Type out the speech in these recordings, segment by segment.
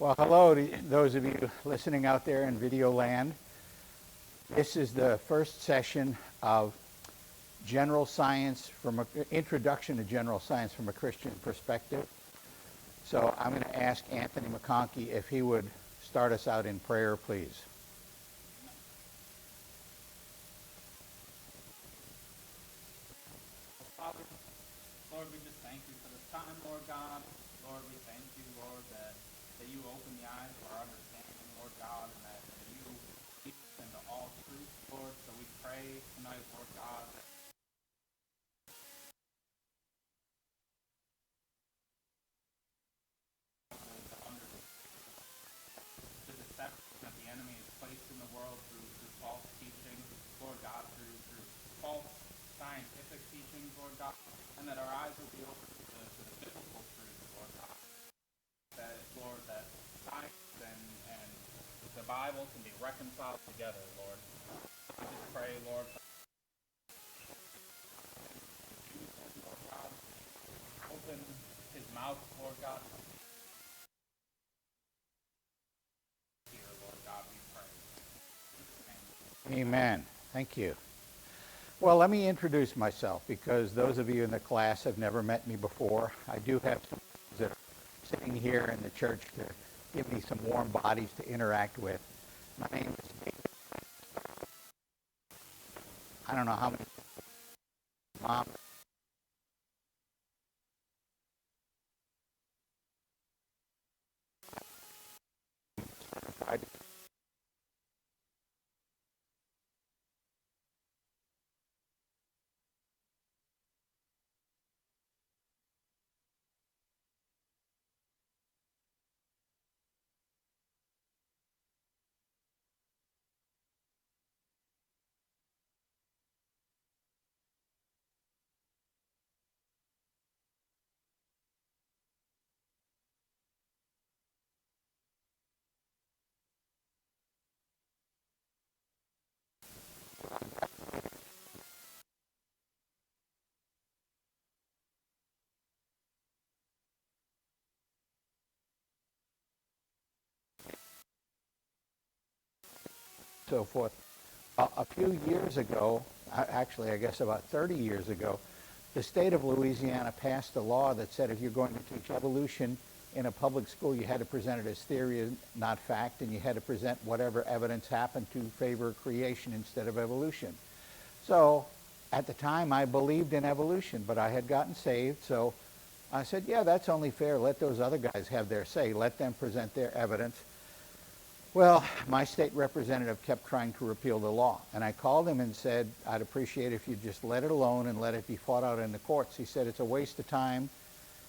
Well, hello to those of you listening out there in video land. This is the first session of general science from introduction to general science from a Christian perspective. So I'm going to ask Anthony McConkey if he would start us out in prayer, please. Father, Lord, we just thank you for this time, Lord God. Lord, we thank you, Lord, that you open the eyes of our understanding, Lord God, and that you lead us into all truth, Lord. So we pray tonight, Lord God, that the deception that the enemy has placed in the world through false teaching, Lord God, through false scientific teachings, Lord God, and that our eyes will be open to the biblical truth, Lord God. That, Lord, that science and the Bible can be reconciled together, Lord. I just pray, Lord, Lord God, open his mouth, Lord God. Here, Lord God, we pray. Amen. Thank you. Well, let me introduce myself because those of you in the class have never met me before. I do have some friends that are sitting here in the church to give me some warm bodies to interact with. My name is David. I don't know how many mom. So forth. A few years ago, actually I guess about 30 years ago, the state of Louisiana passed a law that said if you're going to teach evolution in a public school, you had to present it as theory, not fact, and you had to present whatever evidence happened to favor creation instead of evolution. So at the time I believed in evolution, but I had gotten saved, so I said, yeah, that's only fair. Let those other guys have their say. Let them present their evidence. Well, my state representative kept trying to repeal the law, and I called him and said, I'd appreciate if you just let it alone and let it be fought out in the courts. He said, it's a waste of time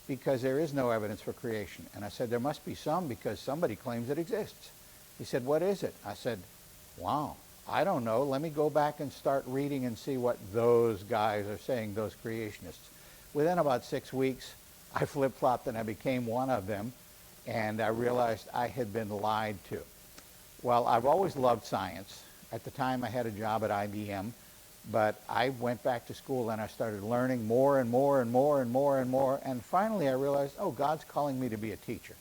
because there is no evidence for creation. And I said, there must be some because somebody claims it exists. He said, what is it? I said, wow, I don't know. Let me go back and start reading and see what those guys are saying, those creationists. Within about 6 weeks, I flip-flopped and I became one of them, and I realized I had been lied to. Well, I've always loved science. At the time, I had a job at IBM, but I went back to school and I started learning more and more and more and more and more, and finally I realized, oh, God's calling me to be a teacher.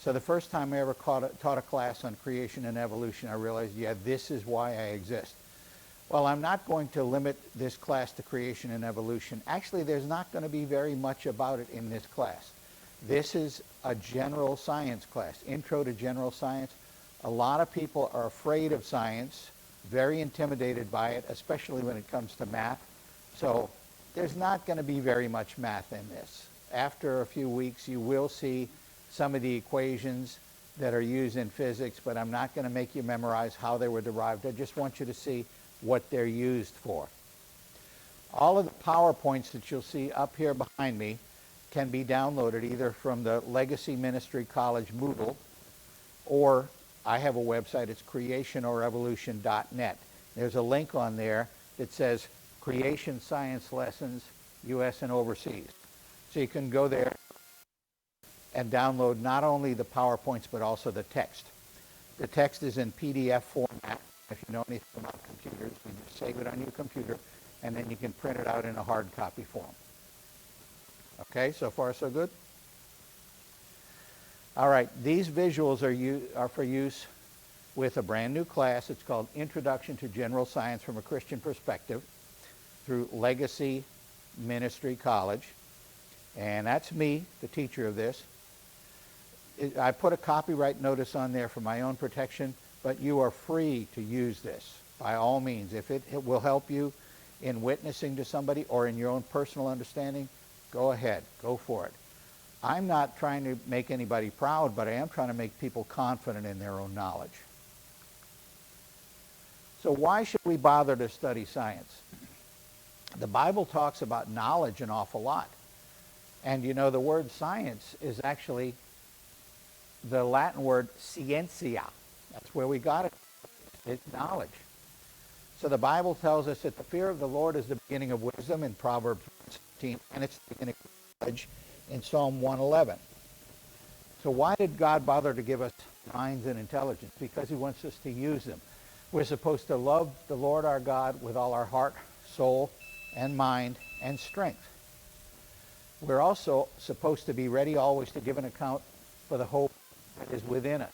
So the first time I ever taught a class on creation and evolution, I realized, yeah, this is why I exist. Well, I'm not going to limit this class to creation and evolution. Actually, there's not going to be very much about it in this class. This is a general science class, intro to general science. A lot of people are afraid of science, very intimidated by it, especially when it comes to math. So there's not going to be very much math in this. After a few weeks, you will see some of the equations that are used in physics, but I'm not going to make you memorize how they were derived. I just want you to see what they're used for. All of the PowerPoints that you'll see up here behind me can be downloaded either from the Legacy Ministry College Moodle, or I have a website, it's creationorevolution.net. There's a link on there that says Creation Science Lessons, U.S. and Overseas. So you can go there and download not only the PowerPoints, but also the text. The text is in PDF format. If you know anything about computers, you just save it on your computer, and then you can print it out in a hard copy form. Okay, so far so good? All right, these visuals are for use with a brand new class. It's called Introduction to General Science from a Christian Perspective through Legacy Ministry College. And that's me, the teacher of this. I put a copyright notice on there for my own protection, but you are free to use this by all means. If it will help you in witnessing to somebody or in your own personal understanding, go ahead, go for it. I'm not trying to make anybody proud, but I am trying to make people confident in their own knowledge. So why should we bother to study science? The Bible talks about knowledge an awful lot. And you know, the word science is actually the Latin word scientia. That's where we got it. It's knowledge. So the Bible tells us that the fear of the Lord is the beginning of wisdom in Proverbs 16, and it's the beginning of knowledge in Psalm 111. So why did God bother to give us minds and intelligence? Because he wants us to use them. We're supposed to love the Lord our God with all our heart, soul, and mind, and strength. We're also supposed to be ready always to give an account for the hope that is within us.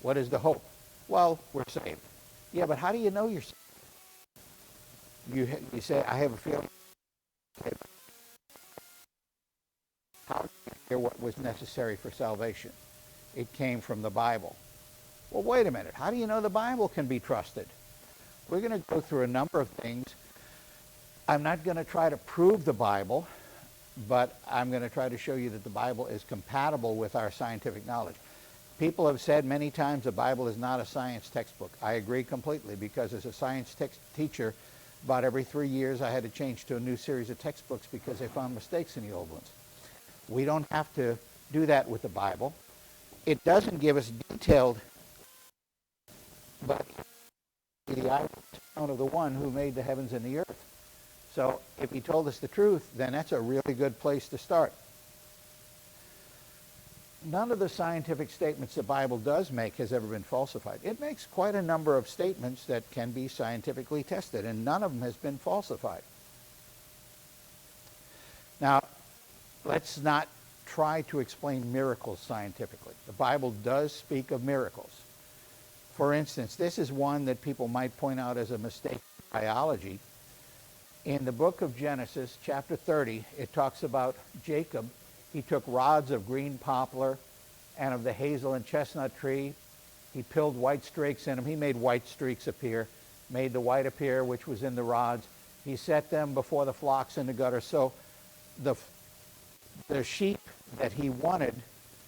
What is the hope? Well, we're saved. Yeah, but how do you know you're saved? You say, I have a feeling. How do you hear what was necessary for salvation? It came from the Bible. Well, wait a minute. How do you know the Bible can be trusted? We're going to go through a number of things. I'm not going to try to prove the Bible, but I'm going to try to show you that the Bible is compatible with our scientific knowledge. People have said many times the Bible is not a science textbook. I agree completely, because as a science teacher, about every 3 years I had to change to a new series of textbooks because they found mistakes in the old ones. We don't have to do that with the Bible. It doesn't give us detailed, but the eyewitness account of the one who made the heavens and the earth. So if he told us the truth, then that's a really good place to start. None of the scientific statements the Bible does make has ever been falsified. It makes quite a number of statements that can be scientifically tested, and none of them has been falsified. Now, let's not try to explain miracles scientifically. The Bible does speak of miracles. For instance, this is one that people might point out as a mistake in biology. In the book of Genesis, chapter 30, it talks about Jacob. He took rods of green poplar and of the hazel and chestnut tree. He pilled white streaks in them. He made white streaks appear, made the white appear, which was in the rods. He set them before the flocks in the gutter. So the sheep that he wanted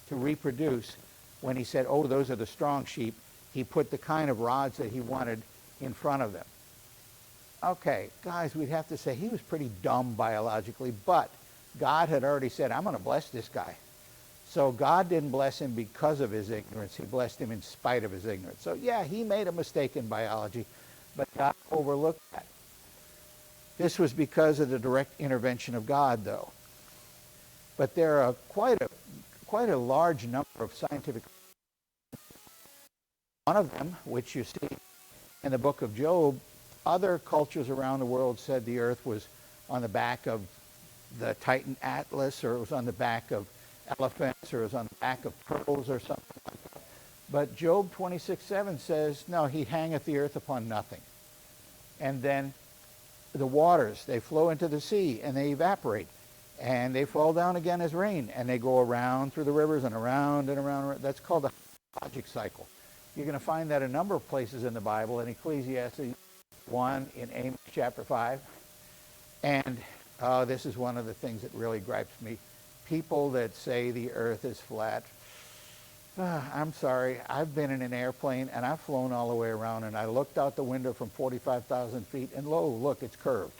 to reproduce, when he said, oh, those are the strong sheep, he put the kind of rods that he wanted in front of them. Okay, guys, we'd have to say he was pretty dumb biologically, but God had already said, I'm going to bless this guy. So God didn't bless him because of his ignorance. He blessed him in spite of his ignorance. So yeah, he made a mistake in biology, but God overlooked that. This was because of the direct intervention of God, though. But there are quite a large number of scientific. One of them, which you see in the book of Job, other cultures around the world said the earth was on the back of the Titan Atlas, or it was on the back of elephants, or it was on the back of pearls, or something like that. But Job 26:7 says, no, he hangeth the earth upon nothing. And then the waters, they flow into the sea, and they evaporate. And they fall down again as rain, and they go around through the rivers and around and around. That's called the hydrologic cycle. You're going to find that a number of places in the Bible, in Ecclesiastes 1, in Amos chapter 5. And this is one of the things that really gripes me. People that say the earth is flat. I'm sorry. I've been in an airplane, and I've flown all the way around, and I looked out the window from 45,000 feet, and lo, look, it's curved.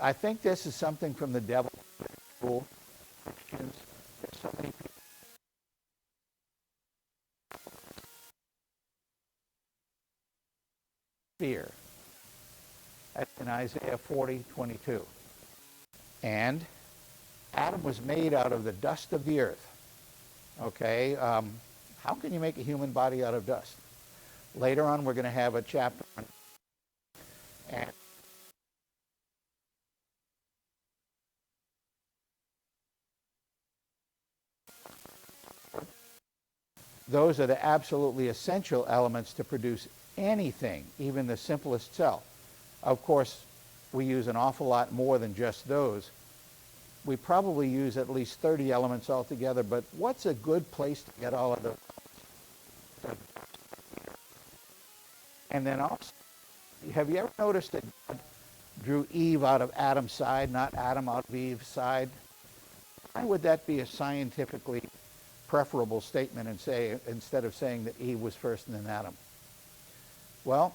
I think this is something from the devil. Christians, there's so many people. Fear. That's in Isaiah 40:22. And Adam was made out of the dust of the earth. Okay, how can you make a human body out of dust? Later on, we're going to have a chapter on, and Those are the absolutely essential elements to produce anything, even the simplest cell. Of course, we use an awful lot more than just those. We probably use at least 30 elements altogether, but what's a good place to get all of those? And then also, have you ever noticed that God drew Eve out of Adam's side, not Adam out of Eve's side? Why would that be a scientifically preferable statement and say, instead of saying that Eve was first and then Adam? Well,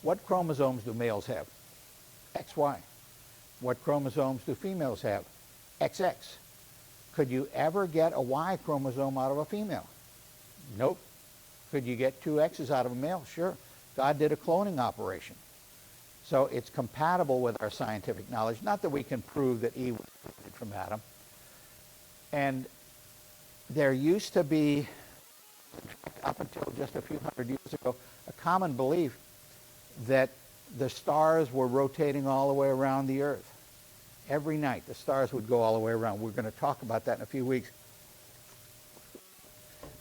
what chromosomes do males have? XY. What chromosomes do females have? XX. Could you ever get a Y chromosome out of a female? Nope. Could you get two X's out of a male? Sure. God did a cloning operation. So it's compatible with our scientific knowledge. Not that we can prove that Eve was created from Adam. And there used to be, up until just a few hundred years ago, a common belief that the stars were rotating all the way around the earth. Every night, the stars would go all the way around. We're going to talk about that in a few weeks.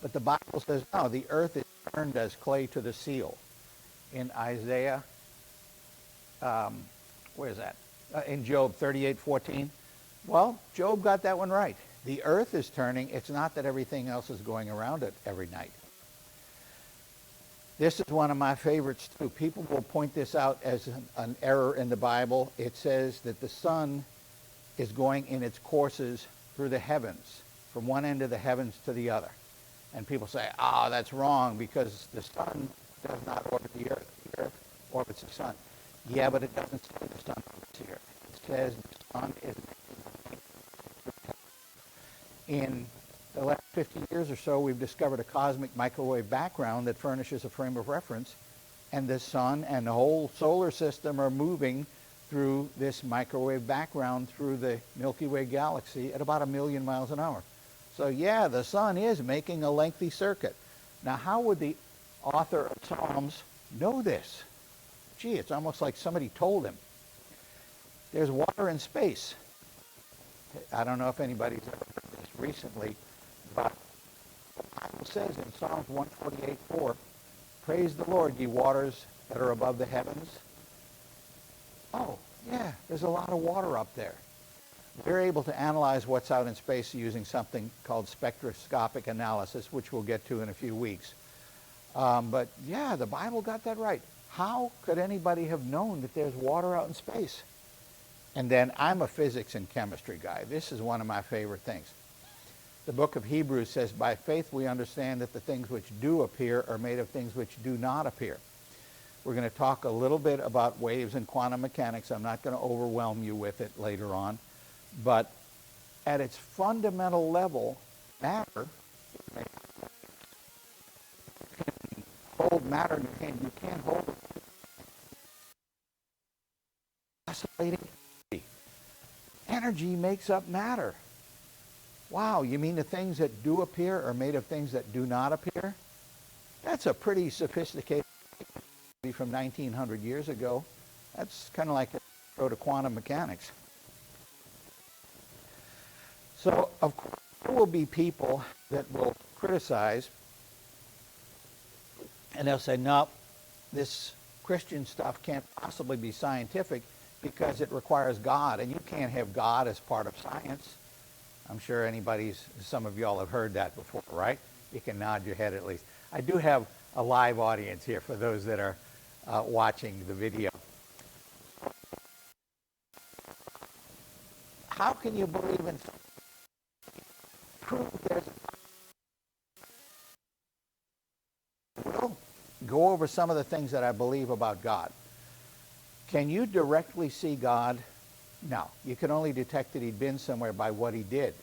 But the Bible says, no, the earth is turned as clay to the seal. In Isaiah, where is that? In Job 38:14. Well, Job got that one right. The earth is turning. It's not that everything else is going around it every night. This is one of my favorites, too. People will point this out as an error in the Bible. It says that the sun is going in its courses through the heavens, from one end of the heavens to the other. And people say, that's wrong because the sun does not orbit the earth. The earth orbits the sun. Yeah, but it doesn't say the sun orbits the earth. It says the sun is in the last 50 years or so, we've discovered a cosmic microwave background that furnishes a frame of reference, and the sun and the whole solar system are moving through this microwave background through the Milky Way galaxy at about 1 million miles an hour. So yeah, the sun is making a lengthy circuit. Now, how would the author of Psalms know this? Gee, it's almost like somebody told him. There's water in space. I don't know if anybody's ever heard this recently, but the Bible says in Psalms 148:4, praise the Lord, ye waters that are above the heavens. Oh, yeah, there's a lot of water up there. We're able to analyze what's out in space using something called spectroscopic analysis, which we'll get to in a few weeks. But yeah, the Bible got that right. How could anybody have known that there's water out in space? And then I'm a physics and chemistry guy. This is one of my favorite things. The book of Hebrews says, by faith we understand that the things which do appear are made of things which do not appear. We're going to talk a little bit about waves and quantum mechanics. I'm not going to overwhelm you with it later on. But at its fundamental level, matter can hold matter, you can't hold it. Oscillating energy makes up matter. Wow, you mean the things that do appear are made of things that do not appear? That's a pretty sophisticated from 1900 years ago. That's kind of like a intro to quantum mechanics. So, of course, there will be people that will criticize, and they'll say, no, this Christian stuff can't possibly be scientific because it requires God, and you can't have God as part of science. I'm sure some of y'all have heard that before, right? You can nod your head at least. I do have a live audience here for those that are watching the video. How can you believe in prove there's We'll go over some of the things that I believe about God. Can you directly see God? No. You can only detect that he'd been somewhere by what he did.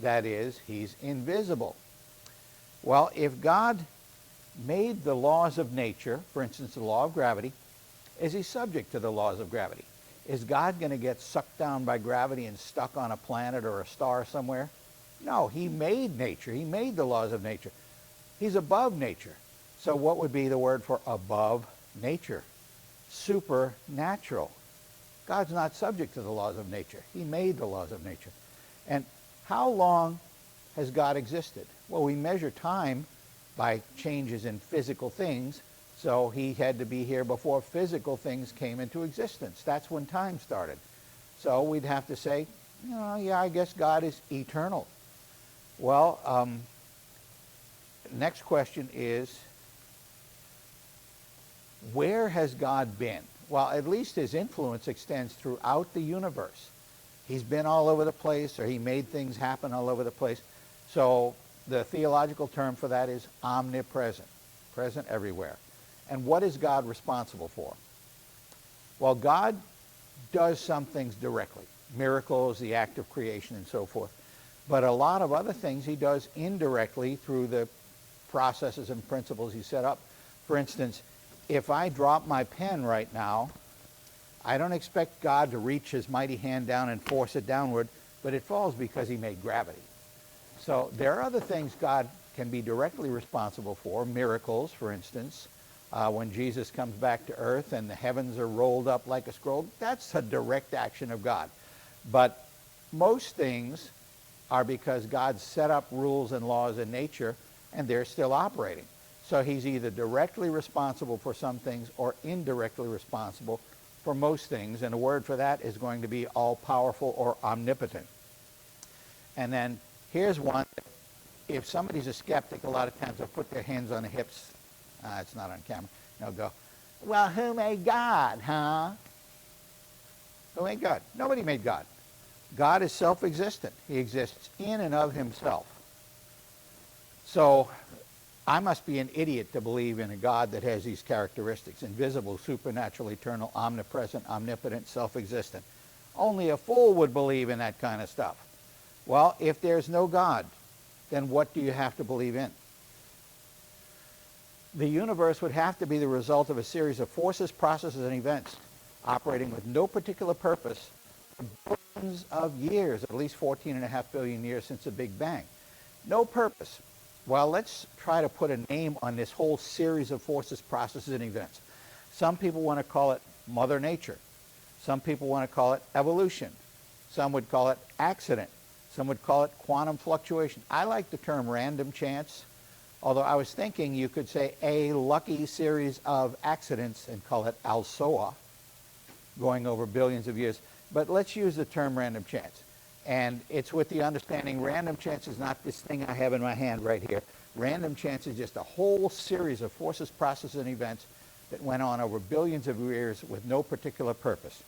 That is, he's invisible. Well, if God made the laws of nature, for instance, the law of gravity, is he subject to the laws of gravity? Is God going to get sucked down by gravity and stuck on a planet or a star somewhere? No, he made nature. He made the laws of nature. He's above nature. So what would be the word for above nature? Supernatural. God's not subject to the laws of nature. He made the laws of nature. And how long has God existed? Well, we measure time by changes in physical things, so he had to be here before physical things came into existence. That's when time started. So we'd have to say, yeah, I guess God is eternal. Well, next question is, where has God been? Well, at least his influence extends throughout the universe. He's been all over the place, or he made things happen all over the place. So the theological term for that is omnipresent, present everywhere. And what is God responsible for? Well, God does some things directly, miracles, the act of creation, and so forth. But a lot of other things he does indirectly through the processes and principles he set up. For instance, if I drop my pen right now, I don't expect God to reach his mighty hand down and force it downward, but it falls because he made gravity. So there are other things God can be directly responsible for, miracles, for instance. When Jesus comes back to earth and the heavens are rolled up like a scroll, that's a direct action of God. But most things are because God set up rules and laws in nature, and they're still operating. So he's either directly responsible for some things or indirectly responsible for most things, and a word for that is going to be all-powerful or omnipotent. And then here's one. If somebody's a skeptic, a lot of times they'll put their hands on their hips. It's not on camera. They'll go, well, who made God, huh? Who made God? Nobody made God. God is self-existent. He exists in and of himself. So I must be an idiot to believe in a God that has these characteristics: invisible, supernatural, eternal, omnipresent, omnipotent, self-existent. Only a fool would believe in that kind of stuff. Well, if there's no God, then what do you have to believe in? The universe would have to be the result of a series of forces, processes, and events operating with no particular purpose for billions of years, at least 14.5 billion years since the Big Bang. No purpose. Well, let's try to put a name on this whole series of forces, processes, and events. Some people want to call it Mother Nature. Some people want to call it evolution. Some would call it accident. Some would call it quantum fluctuation. I like the term random chance, although I was thinking you could say a lucky series of accidents and call it Alsoa, going over billions of years. But let's use the term random chance. And it's with the understanding random chance is not this thing I have in my hand right here. Random chance is just a whole series of forces, processes, and events that went on over billions of years with no particular purpose.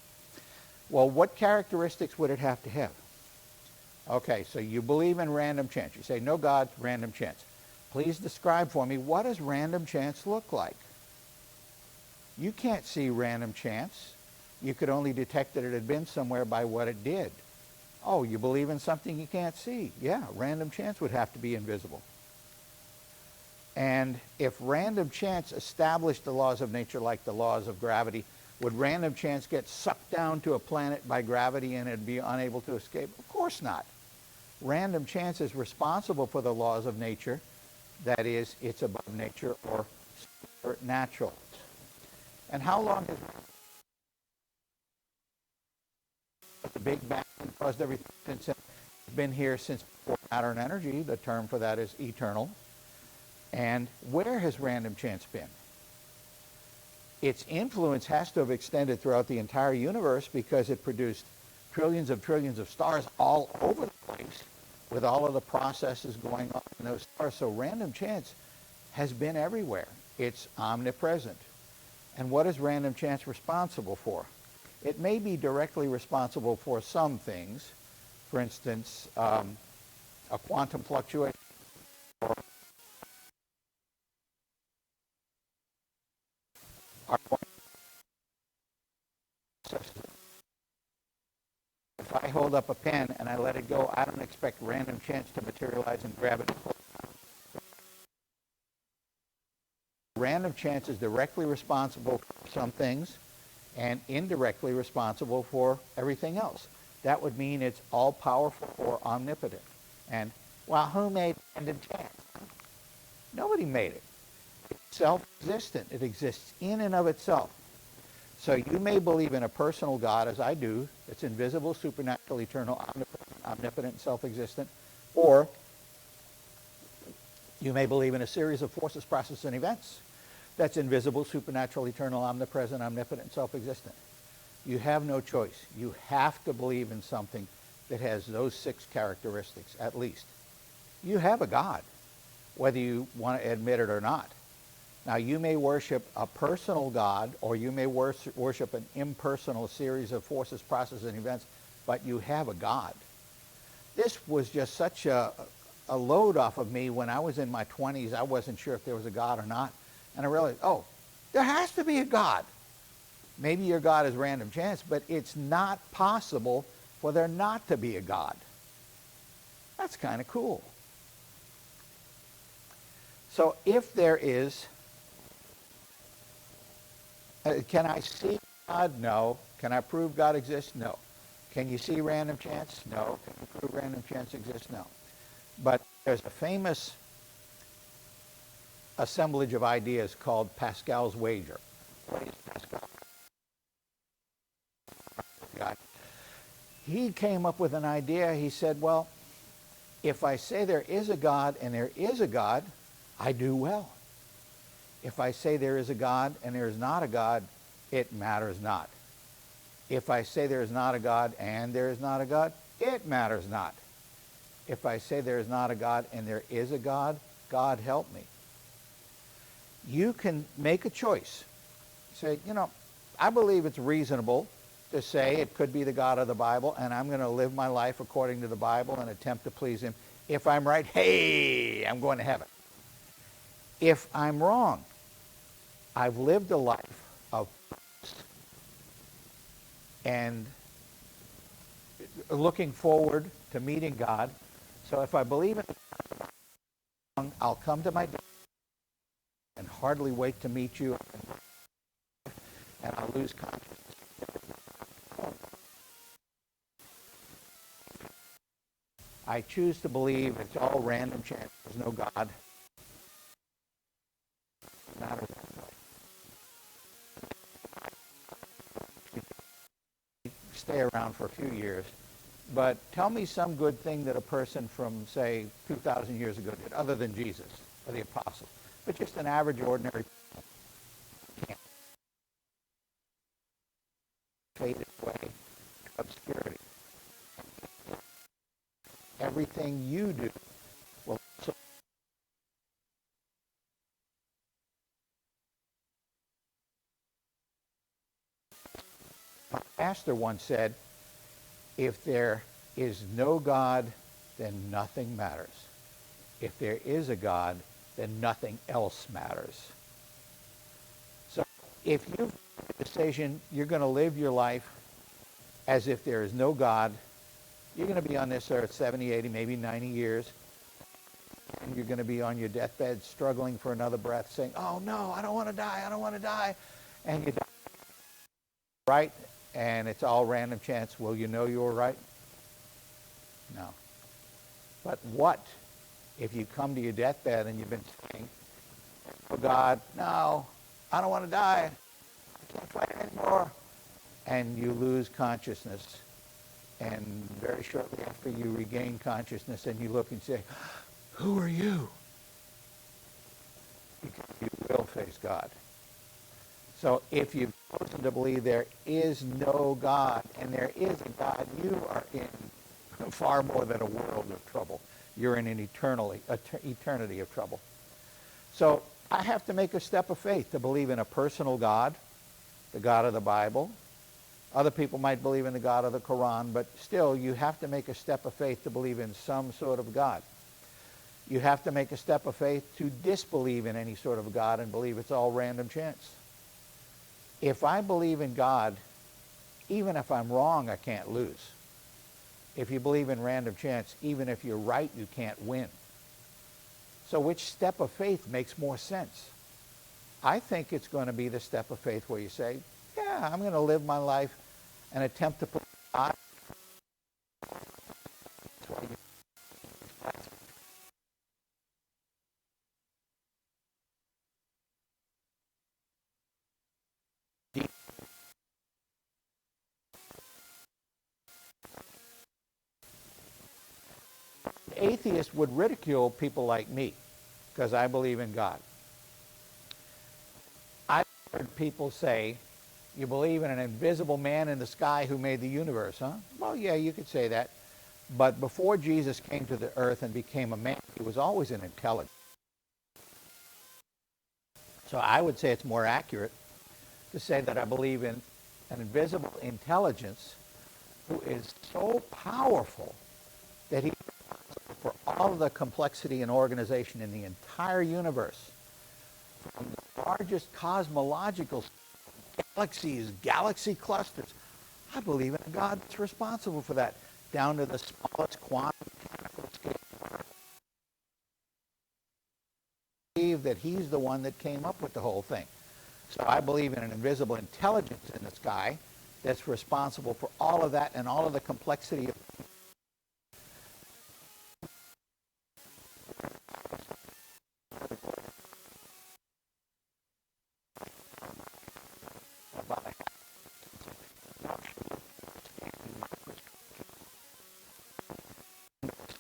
Well, what characteristics would it have to have? Okay, so you believe in random chance. You say, no God, random chance. Please describe for me, what does random chance look like? You can't see random chance. You could only detect that it had been somewhere by what it did. Oh, you believe in something you can't see. Yeah, random chance would have to be invisible. And if random chance established the laws of nature like the laws of gravity, would random chance get sucked down to a planet by gravity and it'd be unable to escape? Of course not. Random chance is responsible for the laws of nature. That is, it's above nature or natural. And how long has the Big Bang caused everything since it's been here since before matter and energy? The term for that is eternal. And where has random chance been? Its influence has to have extended throughout the entire universe because it produced trillions of stars all over the place with all of the processes going on in those stars. So random chance has been everywhere. It's omnipresent. And what is random chance responsible for? It may be directly responsible for some things. For instance, a quantum fluctuation. Our If I hold up a pen and I let it go, I don't expect random chance to materialize and grab it. Random chance is directly responsible for some things and indirectly responsible for everything else. That would mean it's all-powerful or omnipotent. And, well, who made random chance? Nobody made it. It's self-existent. It exists in and of itself. So you may believe in a personal God, as I do, that's invisible, supernatural, eternal, omnipotent, self-existent, or You may believe in a series of forces, processes, and events that's invisible, supernatural, eternal, omnipresent, omnipotent, self-existent. You have no choice. You have to believe in something that has those 6 characteristics, at least. You have a God, whether you want to admit it or not. Now, you may worship a personal God, or you may worship an impersonal series of forces, processes, and events, but you have a God. This was just such a load off of me when I was in my 20s. I wasn't sure if there was a God or not. And I realized, oh, there has to be a God. Maybe your God is random chance, but it's not possible for there not to be a God. That's kind of cool. So if there is, can I see God? No. Can I prove God exists? No. Can you see random chance? No. Can you prove random chance exists? No. But there's a famous assemblage of ideas called Pascal's wager. What is Pascal? He came up with an idea. He said, well, if I say there is a God and there is a God, I do well. If I say there is a God and there is not a God, it matters not. If I say there is not a God and there is not a God, it matters not. If I say there is not a God and there is a God, God help me. You can make a choice. Say, you know, I believe it's reasonable to say it could be the God of the Bible, and I'm going to live my life according to the Bible and attempt to please him. If I'm right, hey, I'm going to heaven. If I'm wrong, I've lived a life of and looking forward to meeting God. So if I believe in God, I'll come to my death and hardly wait to meet you, and I'll lose consciousness. I choose to believe it's all random chance. There's no God. Not a stay around for a few years, but tell me some good thing that a person from, say, 2,000 years ago did, other than Jesus or the apostles, but just an average, ordinary person can't fade away to obscurity. Everything you do will also. My pastor once said, if there is no God, then nothing matters. If there is a God, then nothing else matters. So if you've made a decision, you're going to live your life as if there is no God, you're going to be on this earth 70, 80, maybe 90 years, and you're going to be on your deathbed struggling for another breath, saying, oh no, I don't want to die, I don't want to die. And you die, right? And it's all random chance. Will you know you were right? No. But what if you come to your deathbed and you've been saying, oh God, no, I don't want to die, I can't fight anymore, and you lose consciousness, and very shortly after you regain consciousness and you look and say, who are you? Because you will face God. So if you've chosen to believe there is no God and there is a God, you are in far more than a world of trouble. You're in an eternity of trouble. So I have to make a step of faith to believe in a personal God, the God of the Bible. Other people might believe in the God of the Quran, but still you have to make a step of faith to believe in some sort of God. You have to make a step of faith to disbelieve in any sort of God and believe it's all random chance. If I believe in God, even if I'm wrong, I can't lose. If you believe in random chance, even if you're right, you can't win. So which step of faith makes more sense? I think it's going to be the step of faith where you say, yeah, I'm going to live my life and attempt to put God. Atheists would ridicule people like me because I believe in God. I've heard people say, you believe in an invisible man in the sky who made the universe, huh? Well, yeah, you could say that. But before Jesus came to the earth and became a man, he was always an intelligence. So I would say it's more accurate to say that I believe in an invisible intelligence who is so powerful that he, for all of the complexity and organization in the entire universe, from the largest cosmological galaxies, galaxy clusters, I believe in a God that's responsible for that, down to the smallest quantum mechanical scale. I believe that he's the one that came up with the whole thing. So I believe in an invisible intelligence in the sky that's responsible for all of that and all of the complexity of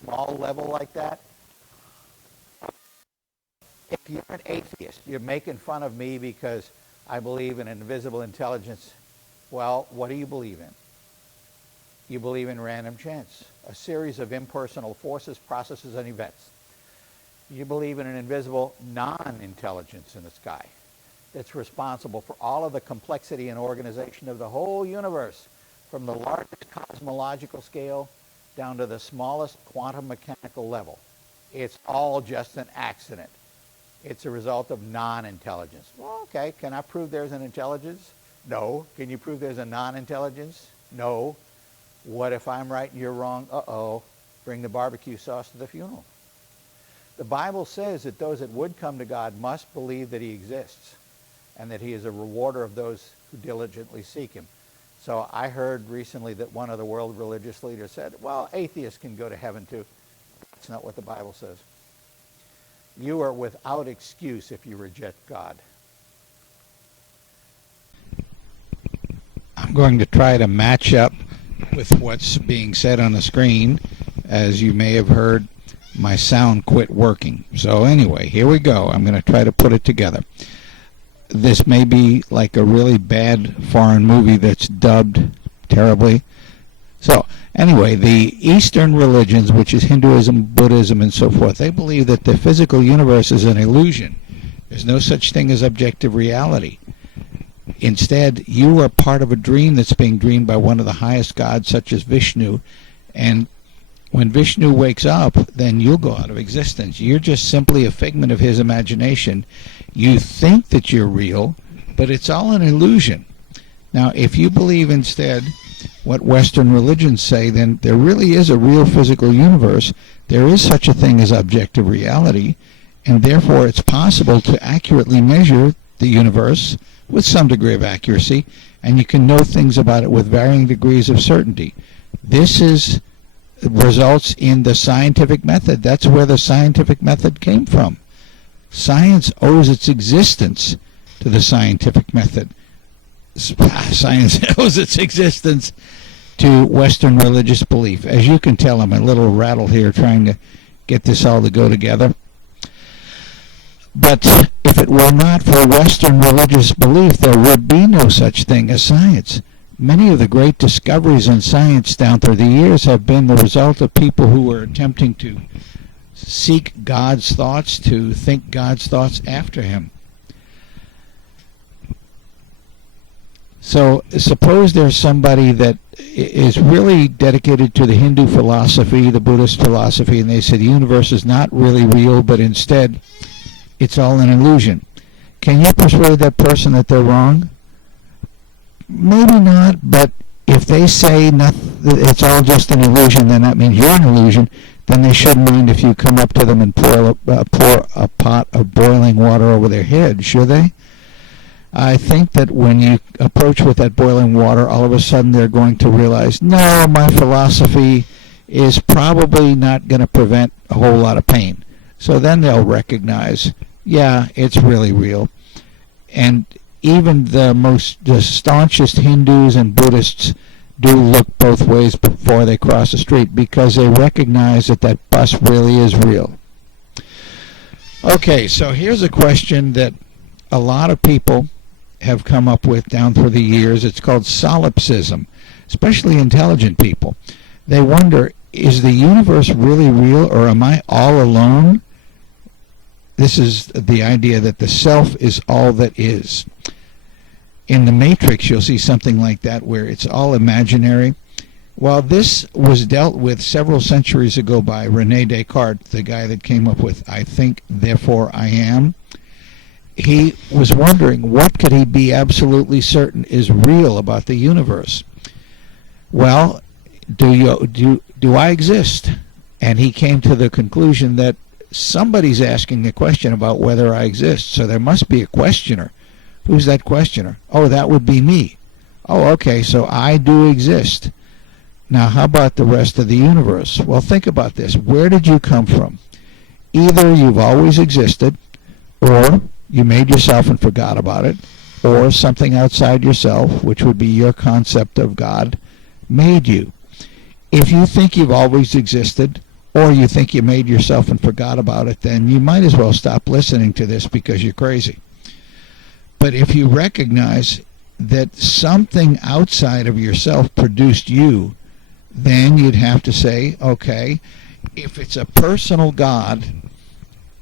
small level like that. If you're an atheist, you're making fun of me because I believe in an invisible intelligence. Well, what do you believe in? You believe in random chance, a series of impersonal forces, processes, and events. You believe in an invisible non-intelligence in the sky that's responsible for all of the complexity and organization of the whole universe, from the largest cosmological scale down to the smallest quantum mechanical level. It's all just an accident. It's a result of non-intelligence. Well, okay, can I prove there's an intelligence? No. Can you prove there's a non-intelligence? No. What if I'm right and you're wrong? Uh-oh. Bring the barbecue sauce to the funeral. The Bible says that those that would come to God must believe that he exists and that he is a rewarder of those who diligently seek him. So I heard recently that one of the world religious leaders said, well, atheists can go to heaven too. That's not what the Bible says. You are without excuse if you reject God. I'm going to try to match up with what's being said on the screen. As you may have heard, my sound quit working. So anyway, here we go. I'm going to try to put it together. This may be like a really bad foreign movie that's dubbed terribly. So anyway, the Eastern religions, which is Hinduism, Buddhism, and so forth, they believe that the physical universe is an illusion. There's no such thing as objective reality. Instead, you are part of a dream that's being dreamed by one of the highest gods, such as Vishnu, and when Vishnu wakes up, then you'll go out of existence. You're just simply a figment of his imagination. You think that you're real, but it's all an illusion. Now, if you believe instead what Western religions say, then there really is a real physical universe. There is such a thing as objective reality, and therefore it's possible to accurately measure the universe with some degree of accuracy, and you can know things about it with varying degrees of certainty. This results in the scientific method. That's where the scientific method came from. Science owes its existence to the scientific method. Science owes its existence to Western religious belief. As you can tell, I'm a little rattled here trying to get this all to go together. But if it were not for Western religious belief, there would be no such thing as science. Many of the great discoveries in science down through the years have been the result of people who were attempting to seek God's thoughts, to think God's thoughts after him. So suppose there's somebody that is really dedicated to the Hindu philosophy, the Buddhist philosophy, and they say the universe is not really real, but instead it's all an illusion. Can you persuade that person that they're wrong? Maybe not, but if they say it's all just an illusion, then that means you're an illusion, then they shouldn't mind if you come up to them and pour a pot of boiling water over their head, should they? I think that when you approach with that boiling water, all of a sudden they're going to realize, no, my philosophy is probably not going to prevent a whole lot of pain. So then they'll recognize, yeah, it's really real. And even the staunchest Hindus and Buddhists do look both ways before they cross the street because they recognize that that bus really is real. Okay, so here's a question that a lot of people have come up with down through the years. It's called solipsism, especially intelligent people. They wonder, is the universe really real, or am I all alone? This is the idea that the self is all that is. In the Matrix, you'll see something like that where it's all imaginary. Well, this was dealt with several centuries ago by René Descartes, the guy that came up with I think, therefore I am. He was wondering, what could he be absolutely certain is real about the universe? Well, do I exist? And he came to the conclusion that somebody's asking a question about whether I exist, so there must be a questioner. Who's that questioner? Oh, that would be me. Oh, okay, so I do exist. Now, how about the rest of the universe? Well, think about this. Where did you come from? Either you've always existed, or you made yourself and forgot about it, or something outside yourself, which would be your concept of God, made you. If you think you've always existed, or you think you made yourself and forgot about it, then you might as well stop listening to this because you're crazy. But if you recognize that something outside of yourself produced you, then you'd have to say, okay, if it's a personal God,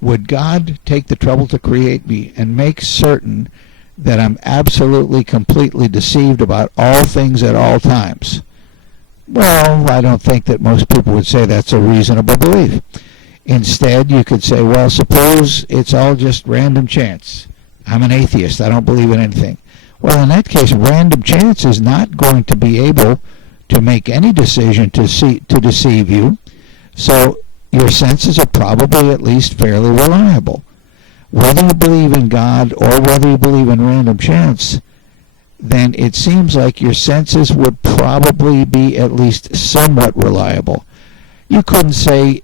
would God take the trouble to create me and make certain that I'm absolutely, completely deceived about all things at all times? Well, I don't think that most people would say that's a reasonable belief. Instead, you could say, well, suppose it's all just random chance. I'm an atheist. I don't believe in anything. Well, in that case, random chance is not going to be able to make any decision to deceive you. So your senses are probably at least fairly reliable. Whether you believe in God or whether you believe in random chance, then it seems like your senses would probably be at least somewhat reliable. You couldn't say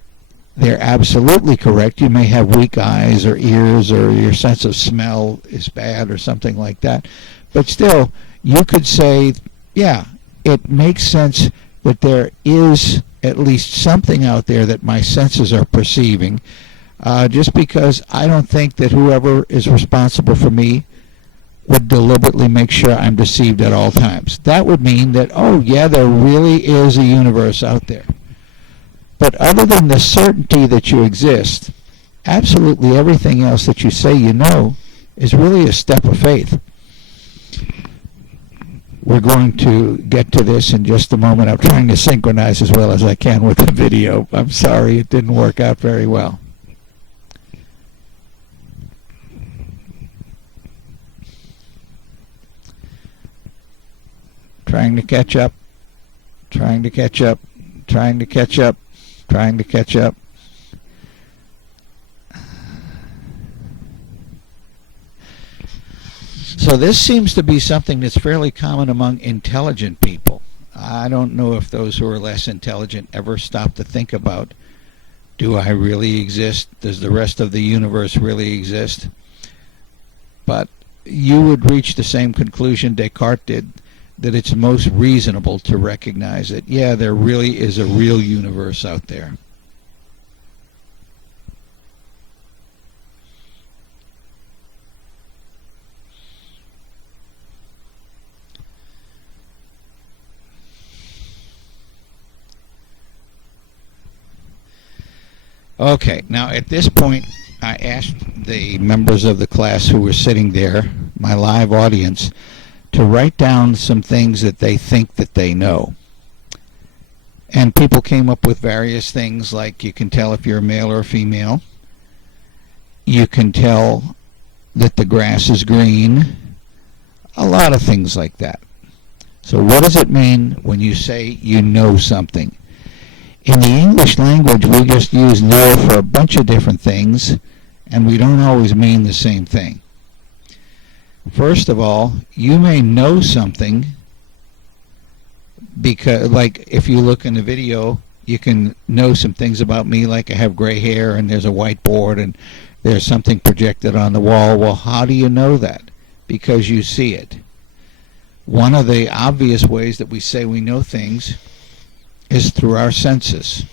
they're absolutely correct. You may have weak eyes or ears, or your sense of smell is bad or something like that. But still, you could say, yeah, it makes sense that there is at least something out there that my senses are perceiving, just because I don't think that whoever is responsible for me would deliberately make sure I'm deceived at all times. That would mean that, oh yeah, there really is a universe out there. But other than the certainty that you exist, absolutely everything else that you say you know is really a step of faith. We're going to get to this in just a moment. I'm trying to synchronize as well as I can with the video. I'm sorry it didn't work out very well. Trying to catch up, trying to catch up, trying to catch up, trying to catch up. So this seems to be something that's fairly common among intelligent people. I don't know if those who are less intelligent ever stop to think about, do I really exist? Does the rest of the universe really exist? But you would reach the same conclusion Descartes did, that it's most reasonable to recognize that, yeah, there really is a real universe out there. Okay, now at this point, I asked the members of the class who were sitting there, my live audience, to write down some things that they think that they know. And people came up with various things, like you can tell if you're a male or a female. You can tell that the grass is green. A lot of things like that. So what does it mean when you say you know something? In the English language, we just use know for a bunch of different things, and we don't always mean the same thing. First of all, you may know something because, like, if you look in the video, you can know some things about me, like I have gray hair and there's a whiteboard and there's something projected on the wall. Well, how do you know that? Because you see it. One of the obvious ways that we say we know things is through our senses.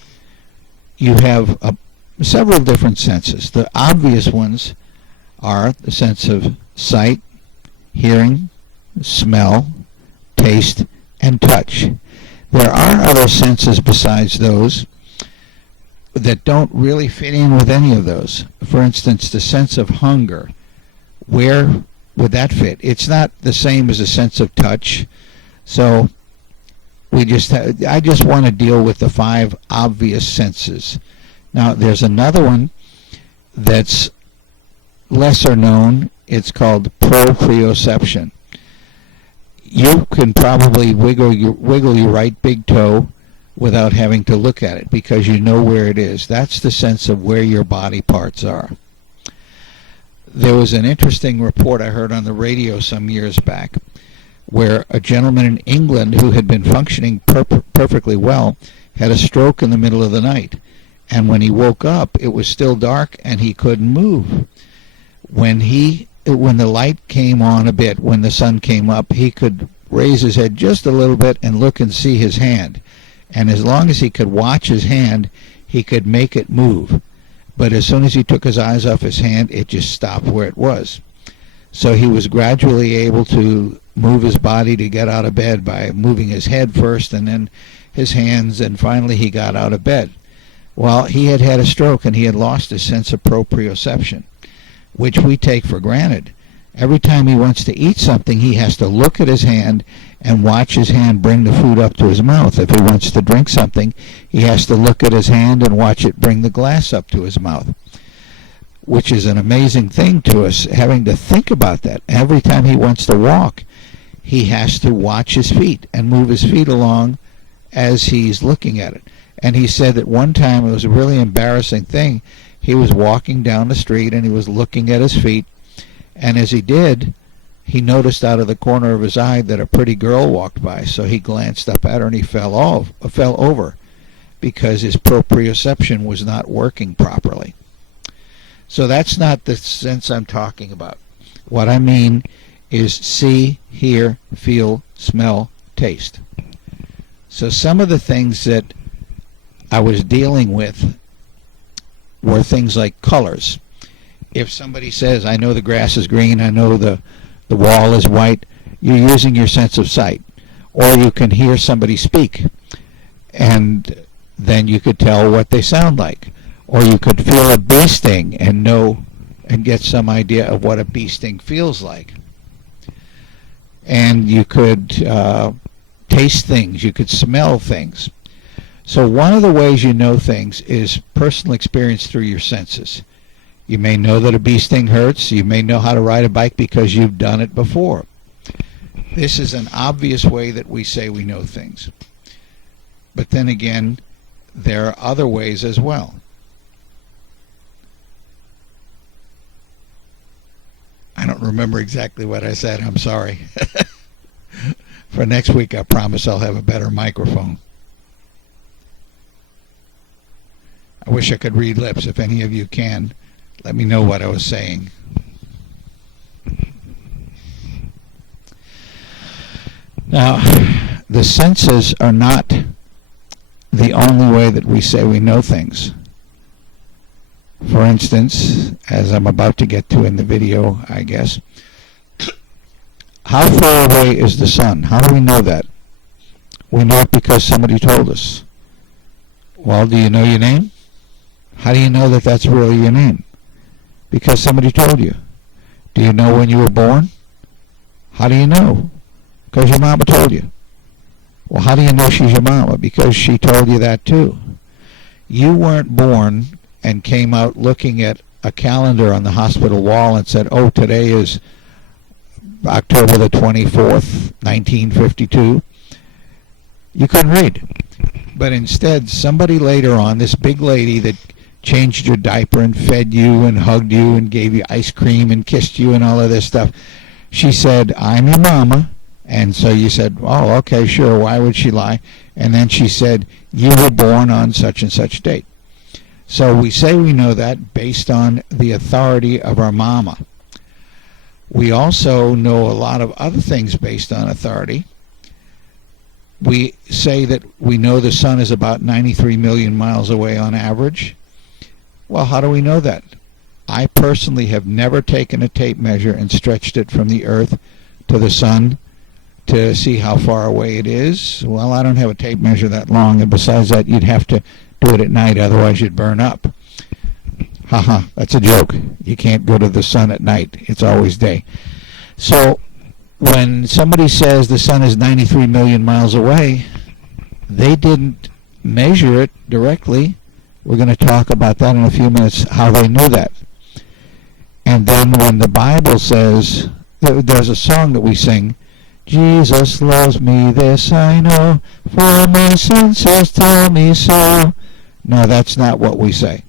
You have several different senses. The obvious ones are the sense of sight, hearing, smell, taste, and touch. There are other senses besides those that don't really fit in with any of those. For instance, the sense of hunger. Where would that fit? It's not the same as a sense of touch. So I just want to deal with the 5 obvious senses. Now, there's another one that's lesser known. It's called proprioception. You can probably wiggle your right big toe without having to look at it because you know where it is. That's the sense of where your body parts are. There was an interesting report I heard on the radio some years back where a gentleman in England who had been functioning perfectly well had a stroke in the middle of the night. And when he woke up, it was still dark and he couldn't move. When the light came on a bit, when the sun came up, he could raise his head just a little bit and look and see his hand. And as long as he could watch his hand, he could make it move. But as soon as he took his eyes off his hand, it just stopped where it was. So he was gradually able to move his body to get out of bed by moving his head first and then his hands, and finally he got out of bed. Well, he had had a stroke and he had lost his sense of proprioception, which we take for granted. Every time he wants to eat something, he has to look at his hand and watch his hand bring the food up to his mouth. If he wants to drink something, he has to look at his hand and watch it bring the glass up to his mouth, which is an amazing thing to us, having to think about that. Every time he wants to walk, he has to watch his feet and move his feet along as he's looking at it. And he said that one time, it was a really embarrassing thing, he was walking down the street and he was looking at his feet, and as he did, he noticed out of the corner of his eye that a pretty girl walked by, so he glanced up at her and he fell over because his proprioception was not working properly. So that's not the sense I'm talking about. What I mean is see, hear, feel, smell, taste. So some of the things that I was dealing with were things like colors. If somebody says, I know the grass is green, I know the wall is white, you're using your sense of sight. Or you can hear somebody speak, and then you could tell what they sound like. Or you could feel a bee sting and know and get some idea of what a bee sting feels like. And you could taste things, you could smell things. So one of the ways you know things is personal experience through your senses. You may know that a bee sting hurts. You may know how to ride a bike because you've done it before. This is an obvious way that we say we know things. But then again, there are other ways as well. I don't remember exactly what I said. I'm sorry. For next week, I promise I'll have a better microphone. I wish I could read lips. If any of you can, let me know what I was saying. Now, the senses are not the only way that we say we know things. For instance, as I'm about to get to in the video, I guess, how far away is the sun? How do we know that? We know it because somebody told us. Well, do you know your name? How do you know that that's really your name? Because somebody told you. Do you know when you were born? How do you know? Because your mama told you. Well, how do you know she's your mama? Because she told you that too. You weren't born and came out looking at a calendar on the hospital wall and said, oh, today is October the 24th, 1952. You couldn't read. But instead, somebody later on, this big lady that changed your diaper and fed you and hugged you and gave you ice cream and kissed you and all of this stuff, she said, I'm your mama. And so you said, oh, okay, sure, why would she lie? And then she said, you were born on such and such date. So we say we know that based on the authority of our mama. We also know a lot of other things based on authority. We say that we know the sun is about 93 million miles away on average. Well, how do we know that? I personally have never taken a tape measure and stretched it from the Earth to the sun to see how far away it is. Well, I don't have a tape measure that long, and besides that, you'd have to do it at night, otherwise you'd burn up. Haha, that's a joke. You can't go to the sun at night. It's always day. So when somebody says the sun is 93 million miles away, they didn't measure it directly. We're going to talk about that in a few minutes, how they knew that. And then when the Bible says, there's a song that we sing, Jesus loves me, this I know, for my senses tell me so. No, that's not what we say.